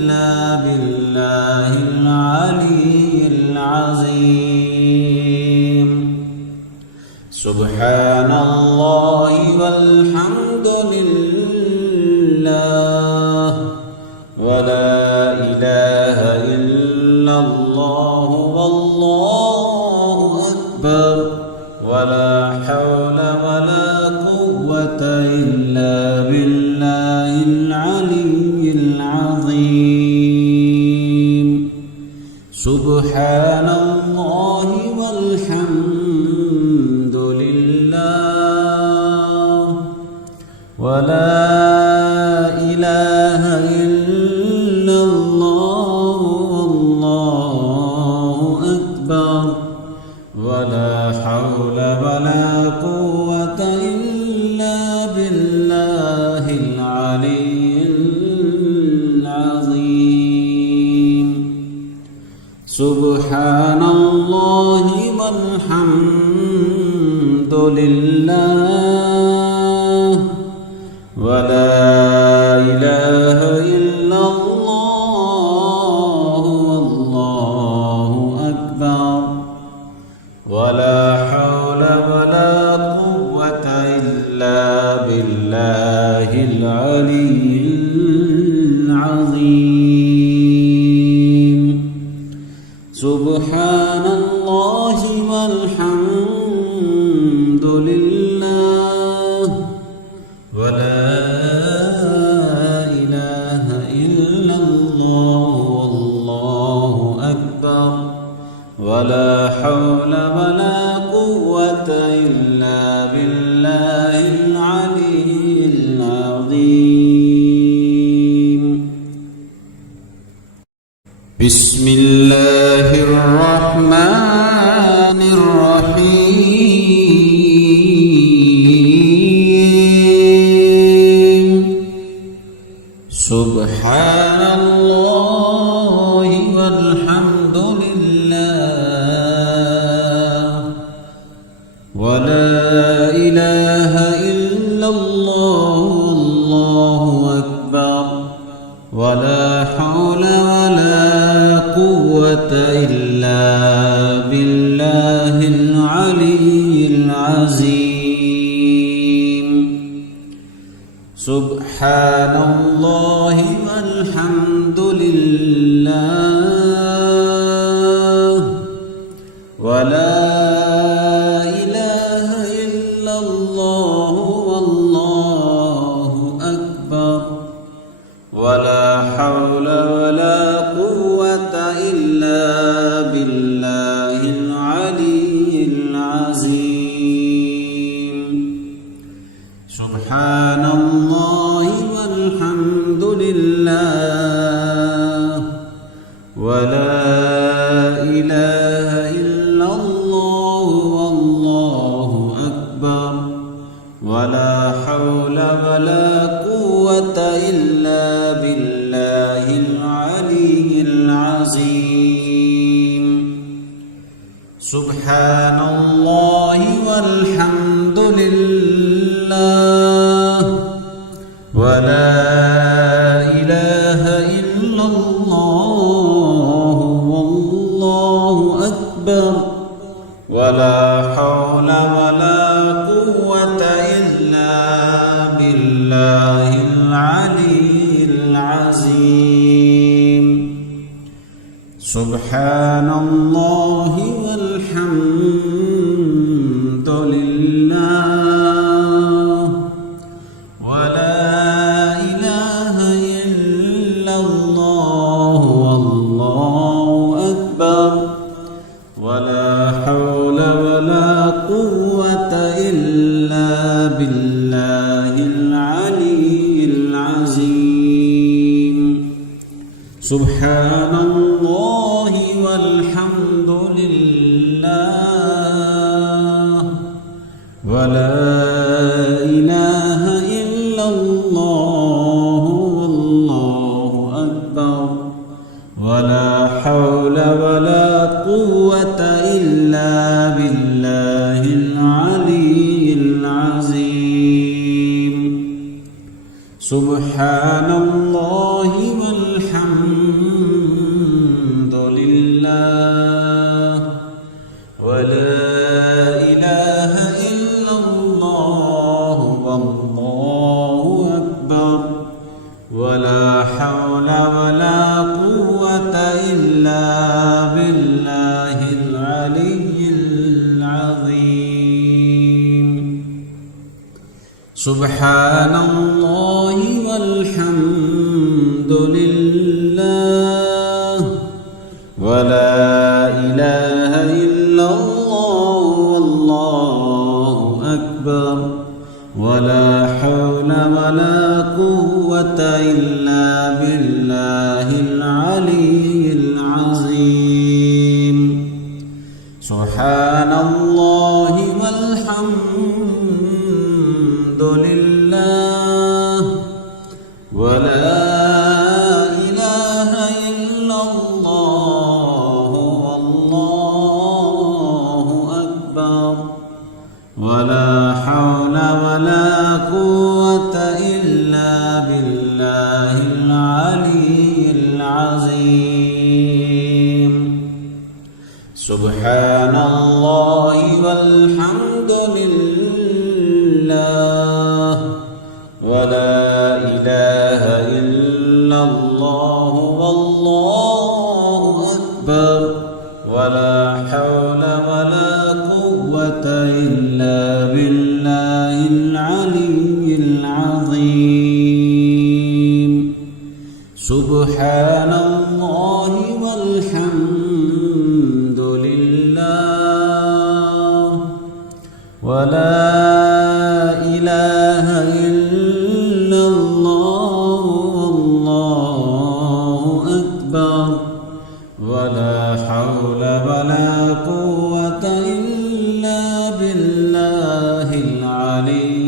العلي العظيم سبحان الله والحمد لله ولا إله إلا الله والله أكبر ولا حول ولا قوة إلا بالله العلي العظيم سبحان الله والحمد لله ولا إله إلا الله والله أكبر ولا حول ولا قوة إلا بالله العلي العظيم بسم الله الرحمن الرحيم سبحان الله والحمد لله ولا إله إلا الله والله أكبر ولا حول ولا قوة إلا بالله العلي العظيم سبحان الله والحمد لله ولا إله إلا الله والله أكبر ولا حول ولا قوة إلا بالله العلي العظيم سبحان الله والحمد لله ولا إله إلا الله والله أكبر ولا حول ولا قوة إلا بالله العلي العظيم سبحان الله والحمد لله ولا إله إلا الله والله أكبر ولا حول ولا قوة إلا بالله العلي العظيم سبحان الله والحمد لله ولا إله إلا الله والله أكبر ولا حول ولا قوة إلا بالله العلي العظيم سبحان الله والحمد لله ولا إله إلا الله والله أكبر ولا حول ولا قوة إلا بالله العلي العظيم سبحان الله والحمد لله ولا إله إلا الله والله أكبر ولا حول ولا قوة إلا بالله العلي العظيم سبحان الله والحمد لله ولا إله إلا الله والله أكبر ولا حول ولا قوة إلا بالله العلي العظيم سبحان الله والحمد لله ولا إله إلا الله والله أكبر ولا حول ولا قوة إلا بالله العلي العظيم سبحان الله والحمد لله ولا إله إلا الله والله أكبر ولا حول ولا قوة إلا بالله العلي العظيم سبحان الله والحمد لله ولا إله إلا الله والله أكبر ولا حول ولا قوة إلا بالله العلي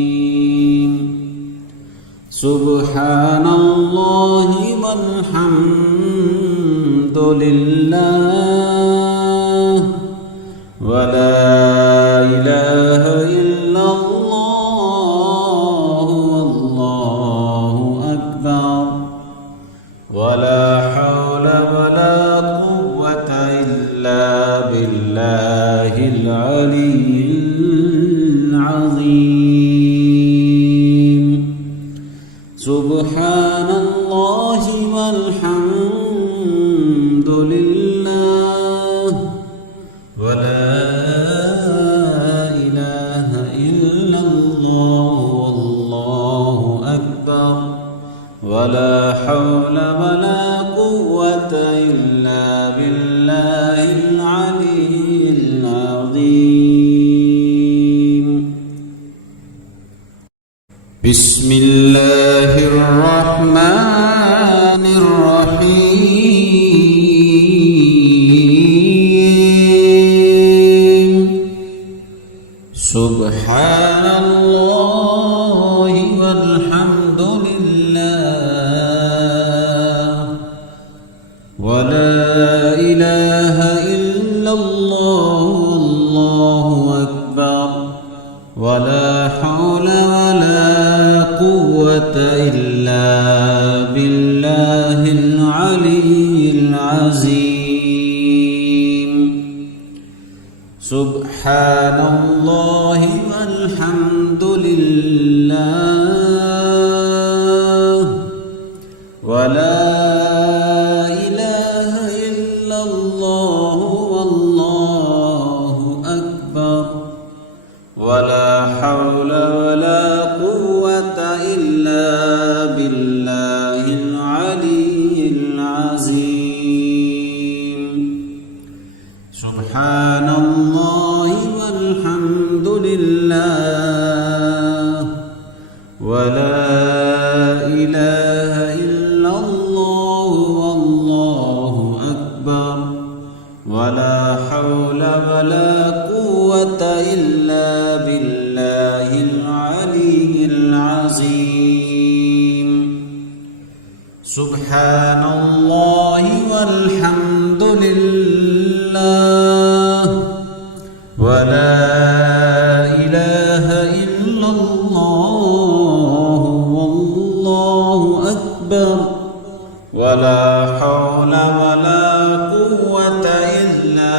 العظيم سبحان الله والحمد لله ولا إله إلا الله والله أكبر ولا حول ولا قوة إلا بالله العلي العظيم سبحان الله والحمد لله ولا إله إلا الله والله أكبر ولا حول ولا قوة إلا بالله العلي العظيم بسم الله الرحمن الرحيم سبحان الله والحمد لله ولا إله إلا الله والله أكبر ولا حول ولا قوة إلا بالله العلي العظيم سبحان الله والحمد لله ولا إله إلا الله والله أكبر ولا حول ولا قوة إلا بالله العلي العظيم سبحان الله والحمد لله ولا إله إلا الله والله أكبر ولا حول ولا قوة إلا بالله العلي العظيم سبحان الله والحمد لله ولا إله إلا الله والله أكبر ولا حول ولا قوة إلا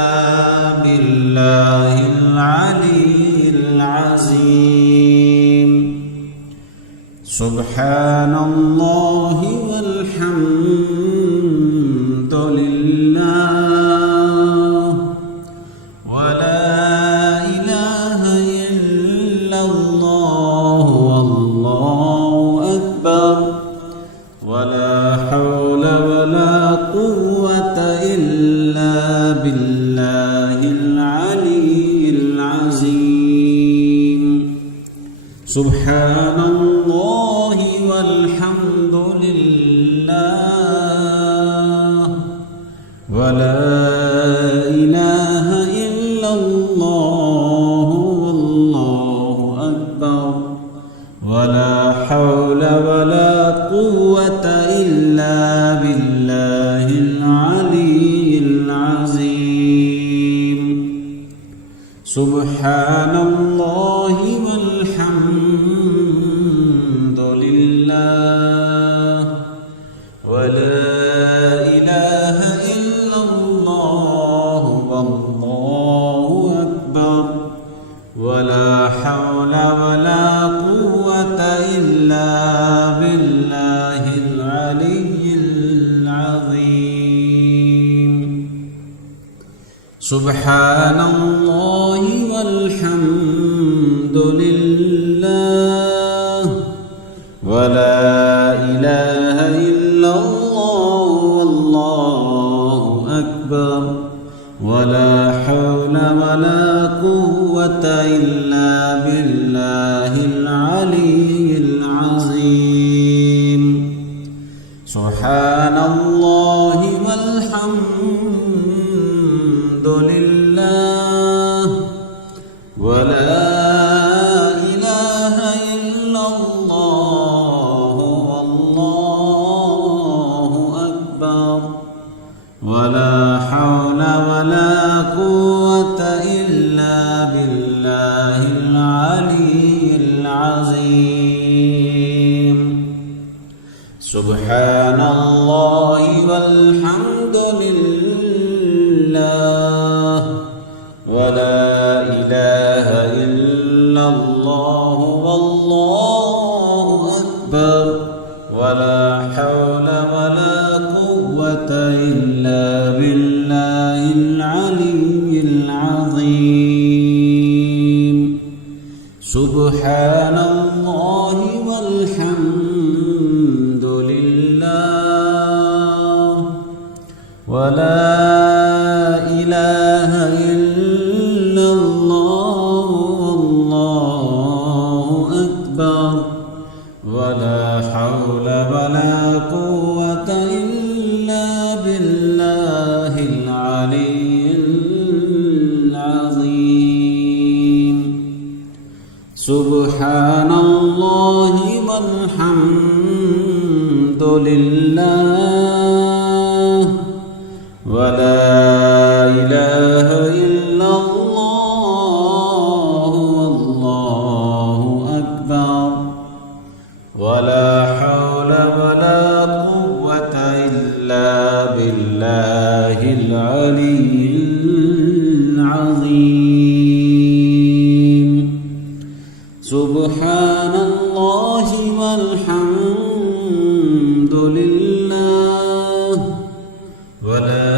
بالله العلي العظيم سبحان الله والحمد لله ولا إله إلا الله والله أكبر ولا حول ولا قوة إلا بالله العلي العظيم سبحان الله والحمد لله ولا إله إلا الله والله أكبر ولا ولا حول ولا قوة إلا بالله العلي العظيم سبحان الله والحمد لله ولا إله إلا الله والله أكبر ولا حول ولا قوة إلا بالله العلي العظيم سبحان الله والحمد لله ولا إله إلا الله والله أكبر ولا حول ولا قوة إلا بالله العلي العظيم سبحان الله والحمد لله ولا إله إلا الله والله أكبر ولا حول ولا قوة إلا بالله العلي العظيم سبحان الله والحمد لله ولا إله إلا الله والله أكبر ولا حول ولا قوة إلا بالله العلي العظيم سبحان الله والحمد لله ولا إله إلا الله والله أكبر ولا حول ولا قوة إلا بالله العلي العظيم سبحان الله والحمد لله ولا إله إلا الله والله أكبر ولا حول ولا قوة إلا بالله العلي العظيم سبحان الله والحمد لله ولا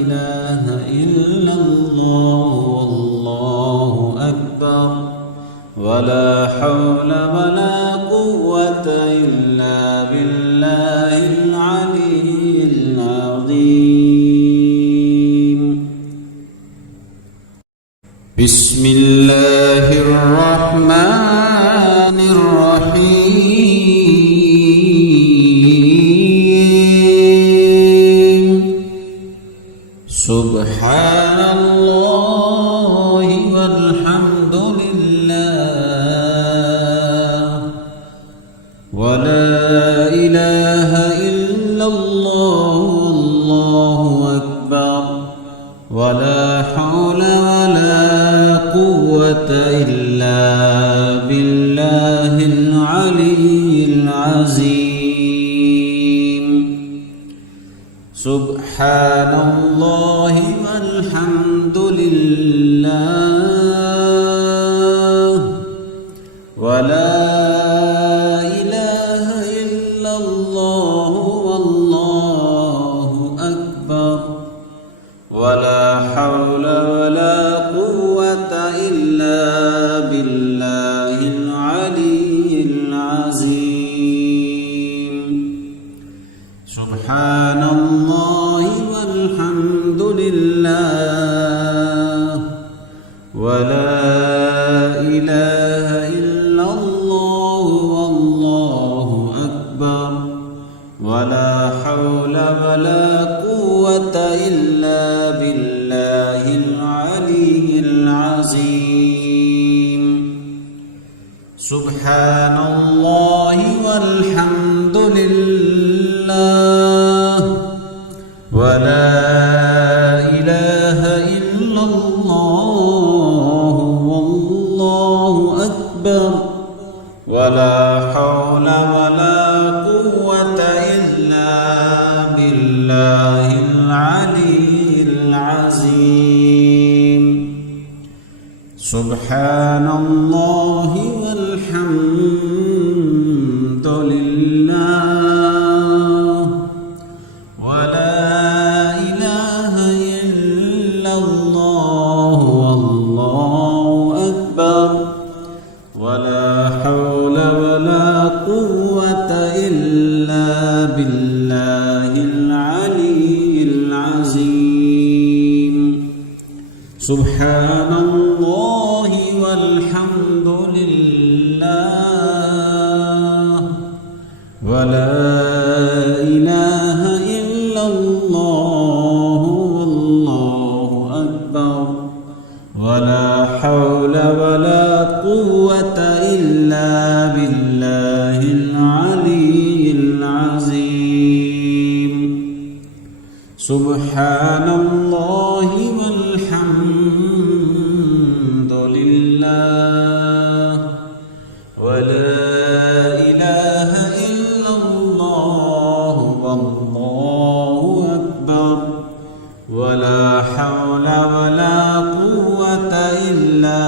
إله إلا الله والله أكبر ولا حول ولا قوة إلا بالله العلي العظيم بسم الله الرحمن الرحيم سبحان الله والحمد لله ولا إله إلا الله والله أكبر ولا حول ولا قوة إلا بالله العلي العظيم سبحان الله والحمد لله ولا إله إلا الله والله أكبر ولا حول ولا قوة إلا بالله العلي العظيم سبحان الله والحمد لله ولا إله إلا الله والله أكبر ولا حول ولا قوة إلا بالله العلي العظيم سبحان الله والحمد لله ولا إله إلا الله والله أكبر ولا حول ولا قوة إلا بالله العلي العظيم سبحان الله والحمد لله ولا إله إلا الله والله أكبر ولا حول ولا قوة إلا بالله العلي العظيم سبحان الله والحمد لله ولا إله إلا الله والله أكبر ولا حول ولا قوة إلا بالله العلي العظيم سبحان الله والحمد لله ولا إله إلا الله والله أكبر ولا حول ولا قوة إلا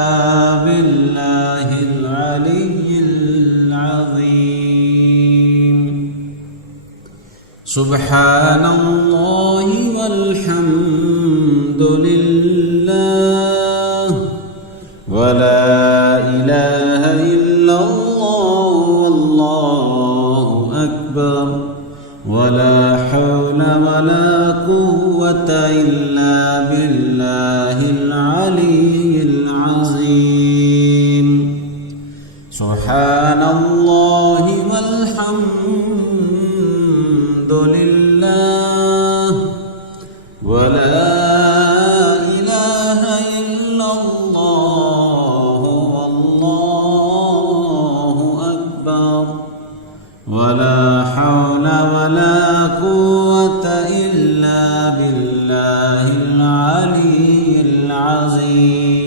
بالله العلي العظيم سبحان الله والحمد لله ولا إله إلا الله والله أكبر ولا حول ولا قوة إلا بالله العلي العظيم سبحان الله والحمد لله ولا إله إلا الله والله أكبر ولا حول ولا قوة إلا بالله العلي العظيم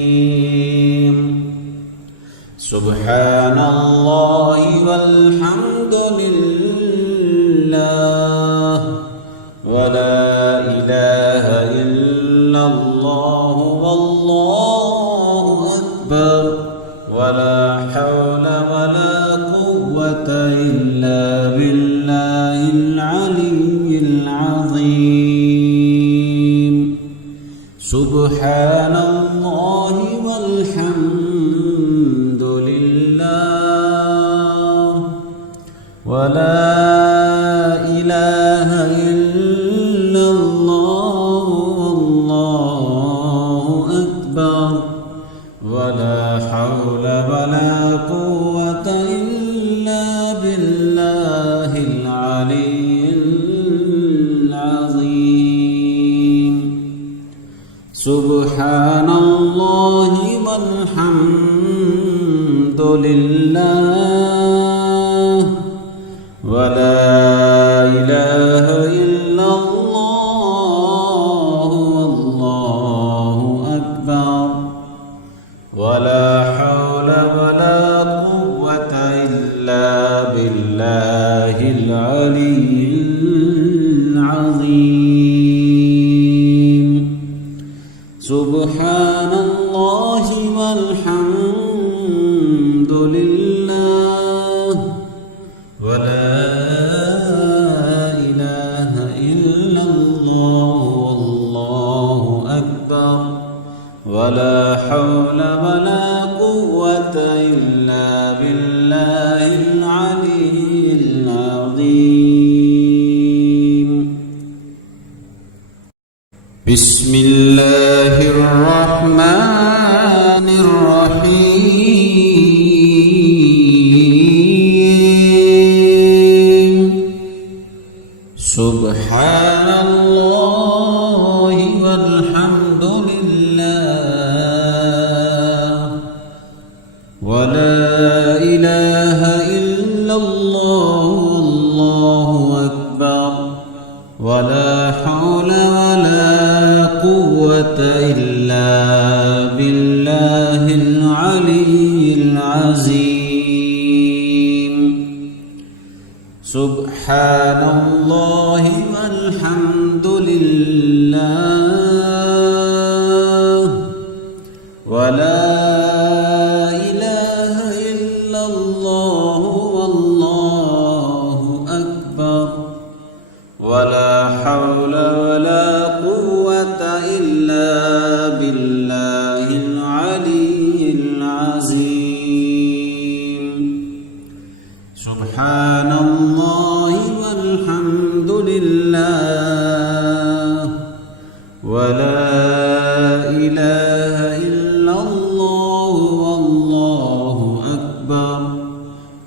سبحان الله والحمد لله ولا إله إلا الله والله أكبر ولا حول ولا قوة إلا بالله العلي العظيم سبحان الله والحمد لله ولا إله إلا الله والله أكبر ولا حول ولا قوة إلا بالله العلي العظيم سبحان الله والحمد لله ولا إله إلا الله والله أكبر ولا حول ولا قوة إلا بالله العلي العظيم سبحان الله والحمد لله ولا إله إلا الله والله أكبر ولا حول ولا قوة إلا بالله العلي العظيم بسم الله الرحمن الرحيم سبحان الله والحمد لله ولا إله إله إلا الله والله أكبر ولا حول ولا قوة إلا بالله العلي العظيم سبحان الله والحمد لله ولا إله إلا الله والله أكبر ولا حول ولا قوة إلا بالله العلي العظيم سبحان الله والحمد لله ولا إله إلا الله والله أكبر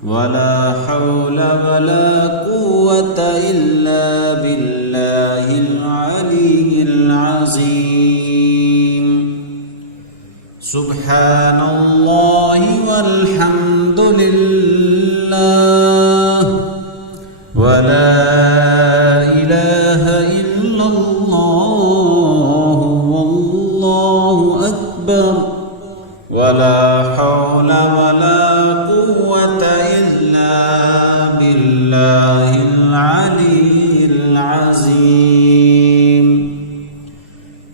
ولا حول ولا قوة إلا بالله العلي العظيم سبحان الله والحمد لله ولا إله إلا الله والله أكبر ولا حول ولا قوة إلا بالله العلي العظيم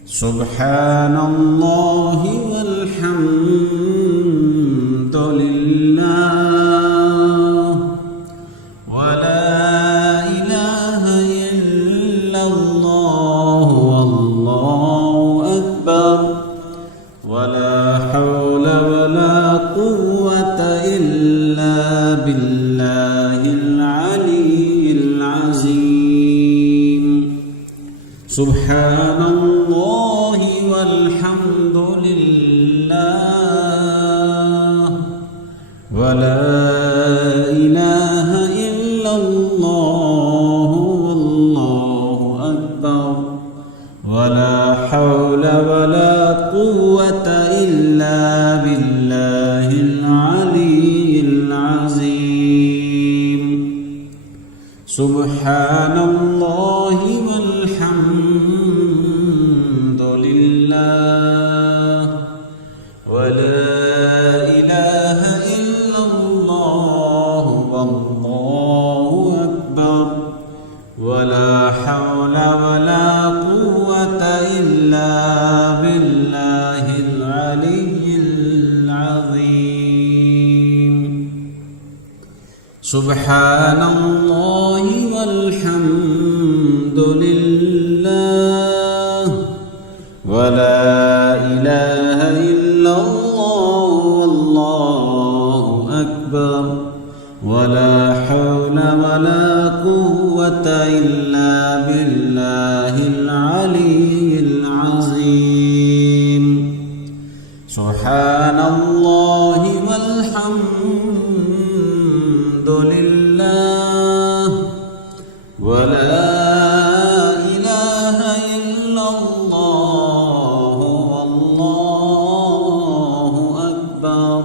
سبحان الله والحمد لله ولا إله إلا الله والله أكبر ولا حول ولا قوة إلا بالله العلي العظيم سبحان الله والحمد لله ولا إله إلا الله والله أكبر ولا حول ولا قوة إلا بالله العلي العظيم سبحان الله والحمد لله ولا إله إلا الله والله أكبر ولا حول ولا قوة إلا بالله العلي العظيم سبحان الله والحمد لله ولا إله إلا الله والله أكبر ولا حول ولا قوة إلا بالله العلي العظيم سبحان الله والحمد لله ولا إله إلا الله والله أكبر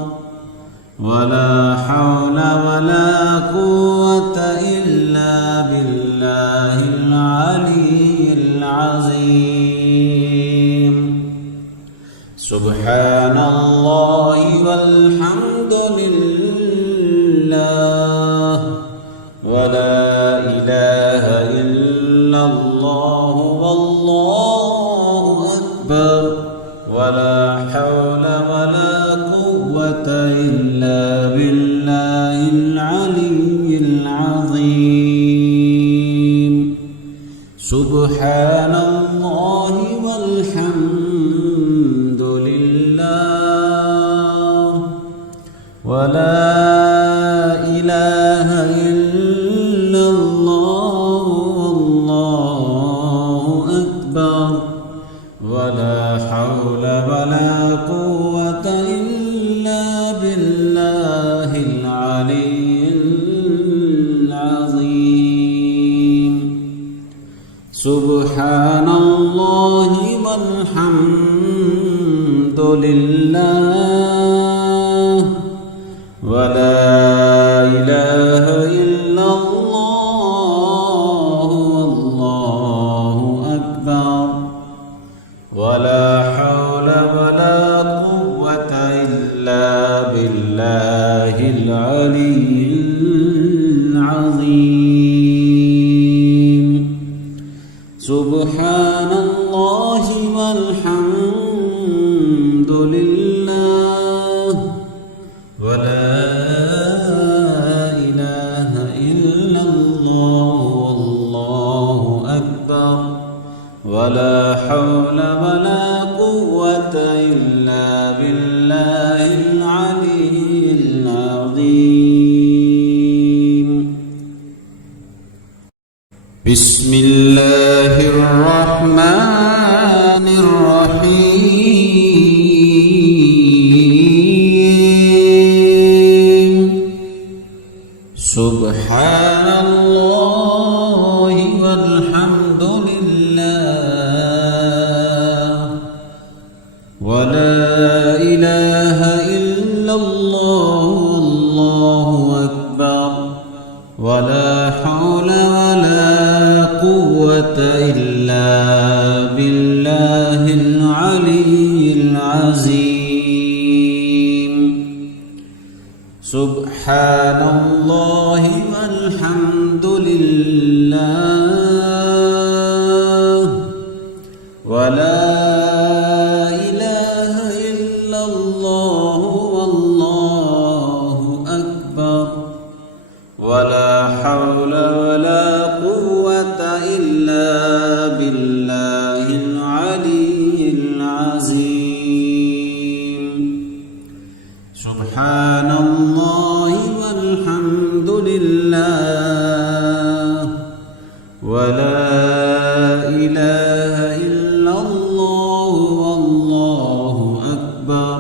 ولا حول ولا قوة إلا بالله العلي العظيم سبحان الله والحمد لله ولا إله إلا الله والله أكبر ولا حول ولا قوة إلا بالله العلي العظيم سبحان الله والحمد لله ولا إله إلا الله والله أكبر ولا حول ولا قوة إلا بالله العلي العظيم سبحان الله والحمد لله ولا العلي العظيم سبحان الله والحمد لله ولا إله إلا الله والله أكبر ولا حول ولا قوة إلا بالله العلي العظيم بسم الله الرحمن الرحيم سبحان الله والحمد لله ولا إله إلا الله والله أكبر ولا حول ولا قوة إلا بالله العلي العظيم سبحان الله والحمد لله ولا إله إلا الله والله أكبر ولا حول ولا قوة إلا بالله العلي العظيم سبحان الله والحمد لله ولا إله إلا الله والله أكبر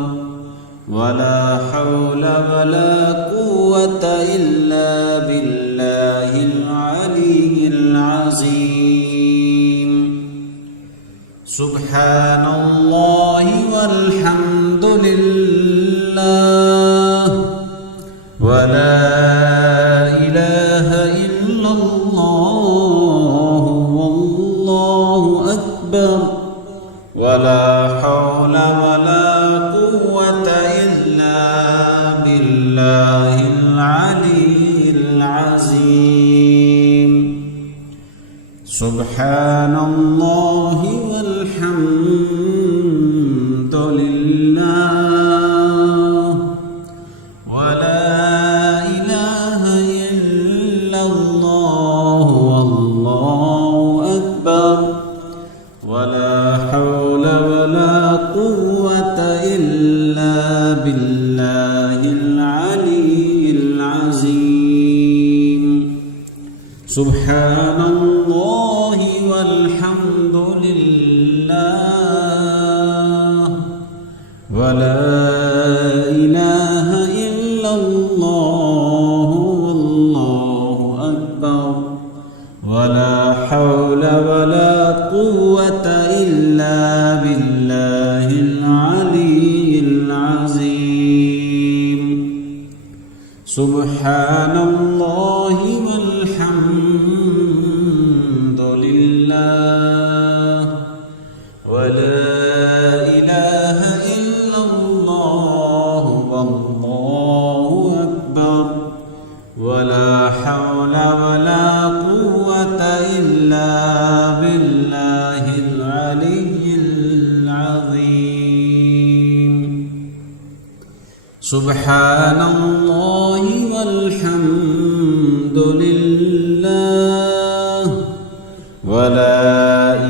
ولا حول ولا قوة إلا بالله العلي العظيم سبحان الله والحمد لله ولا إله إلا الله والله أكبر ولا حول ولا قوة إلا بالله العلي العظيم سبحان الله والحمد لله ولا إله إلا الله والله أكبر ولا حول ولا قوة إلا بالله العلي العظيم سبحان الله والحمد لله ولا إله إلا الله والله أكبر ولا حول ولا قوة إلا بالله العلي العظيم سبحان الله والحمد لله ولا إله إلا الله والله أكبر ولا حول ولا قوة إلا بالله العلي العظيم سبحان الله والحمد لله ولا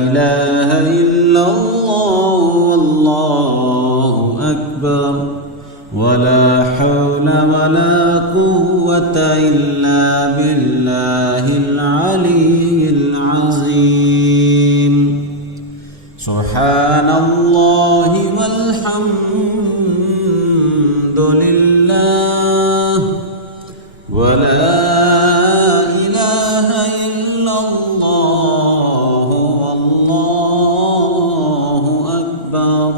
إله إلا الله والله أكبر ولا حول ولا قوة إلا بالله العلي العظيم سبحان الله والحمد لله ولا إله إلا الله والله أكبر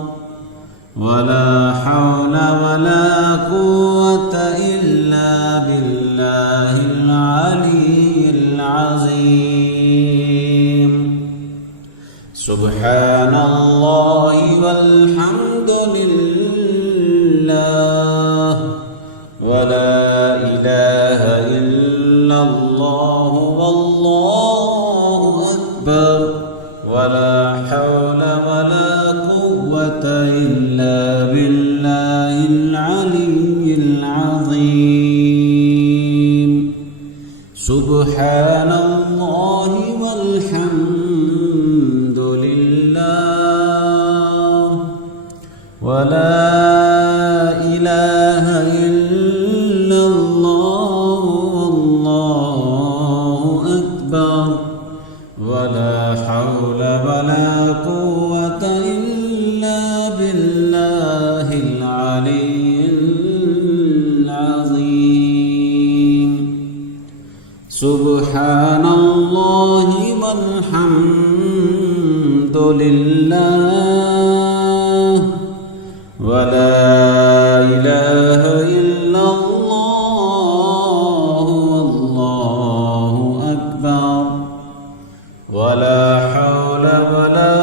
ولا حول ولا قوة إلا بالله العلي العظيم سبحان الله والحمد لله ولا إله إلا الله والله أكبر ولا حول ولا قوة إلا بالله العلي العظيم سبحان الله والحمد لله ولا إله إلا الله والله أكبر ولا حول ولا قوة إلا بالله العلي العظيم سبحان الله والحمد لله ولا إله إلا الله والله أكبر ولا حول ولا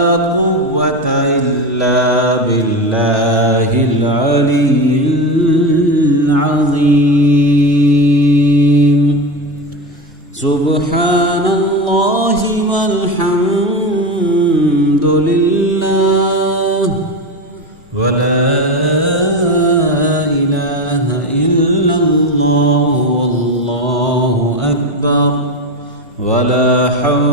قوة إلا بالله العلي العظيم سبحان الله والحمد لله ولا إله إلا الله والله أكبر ولا حول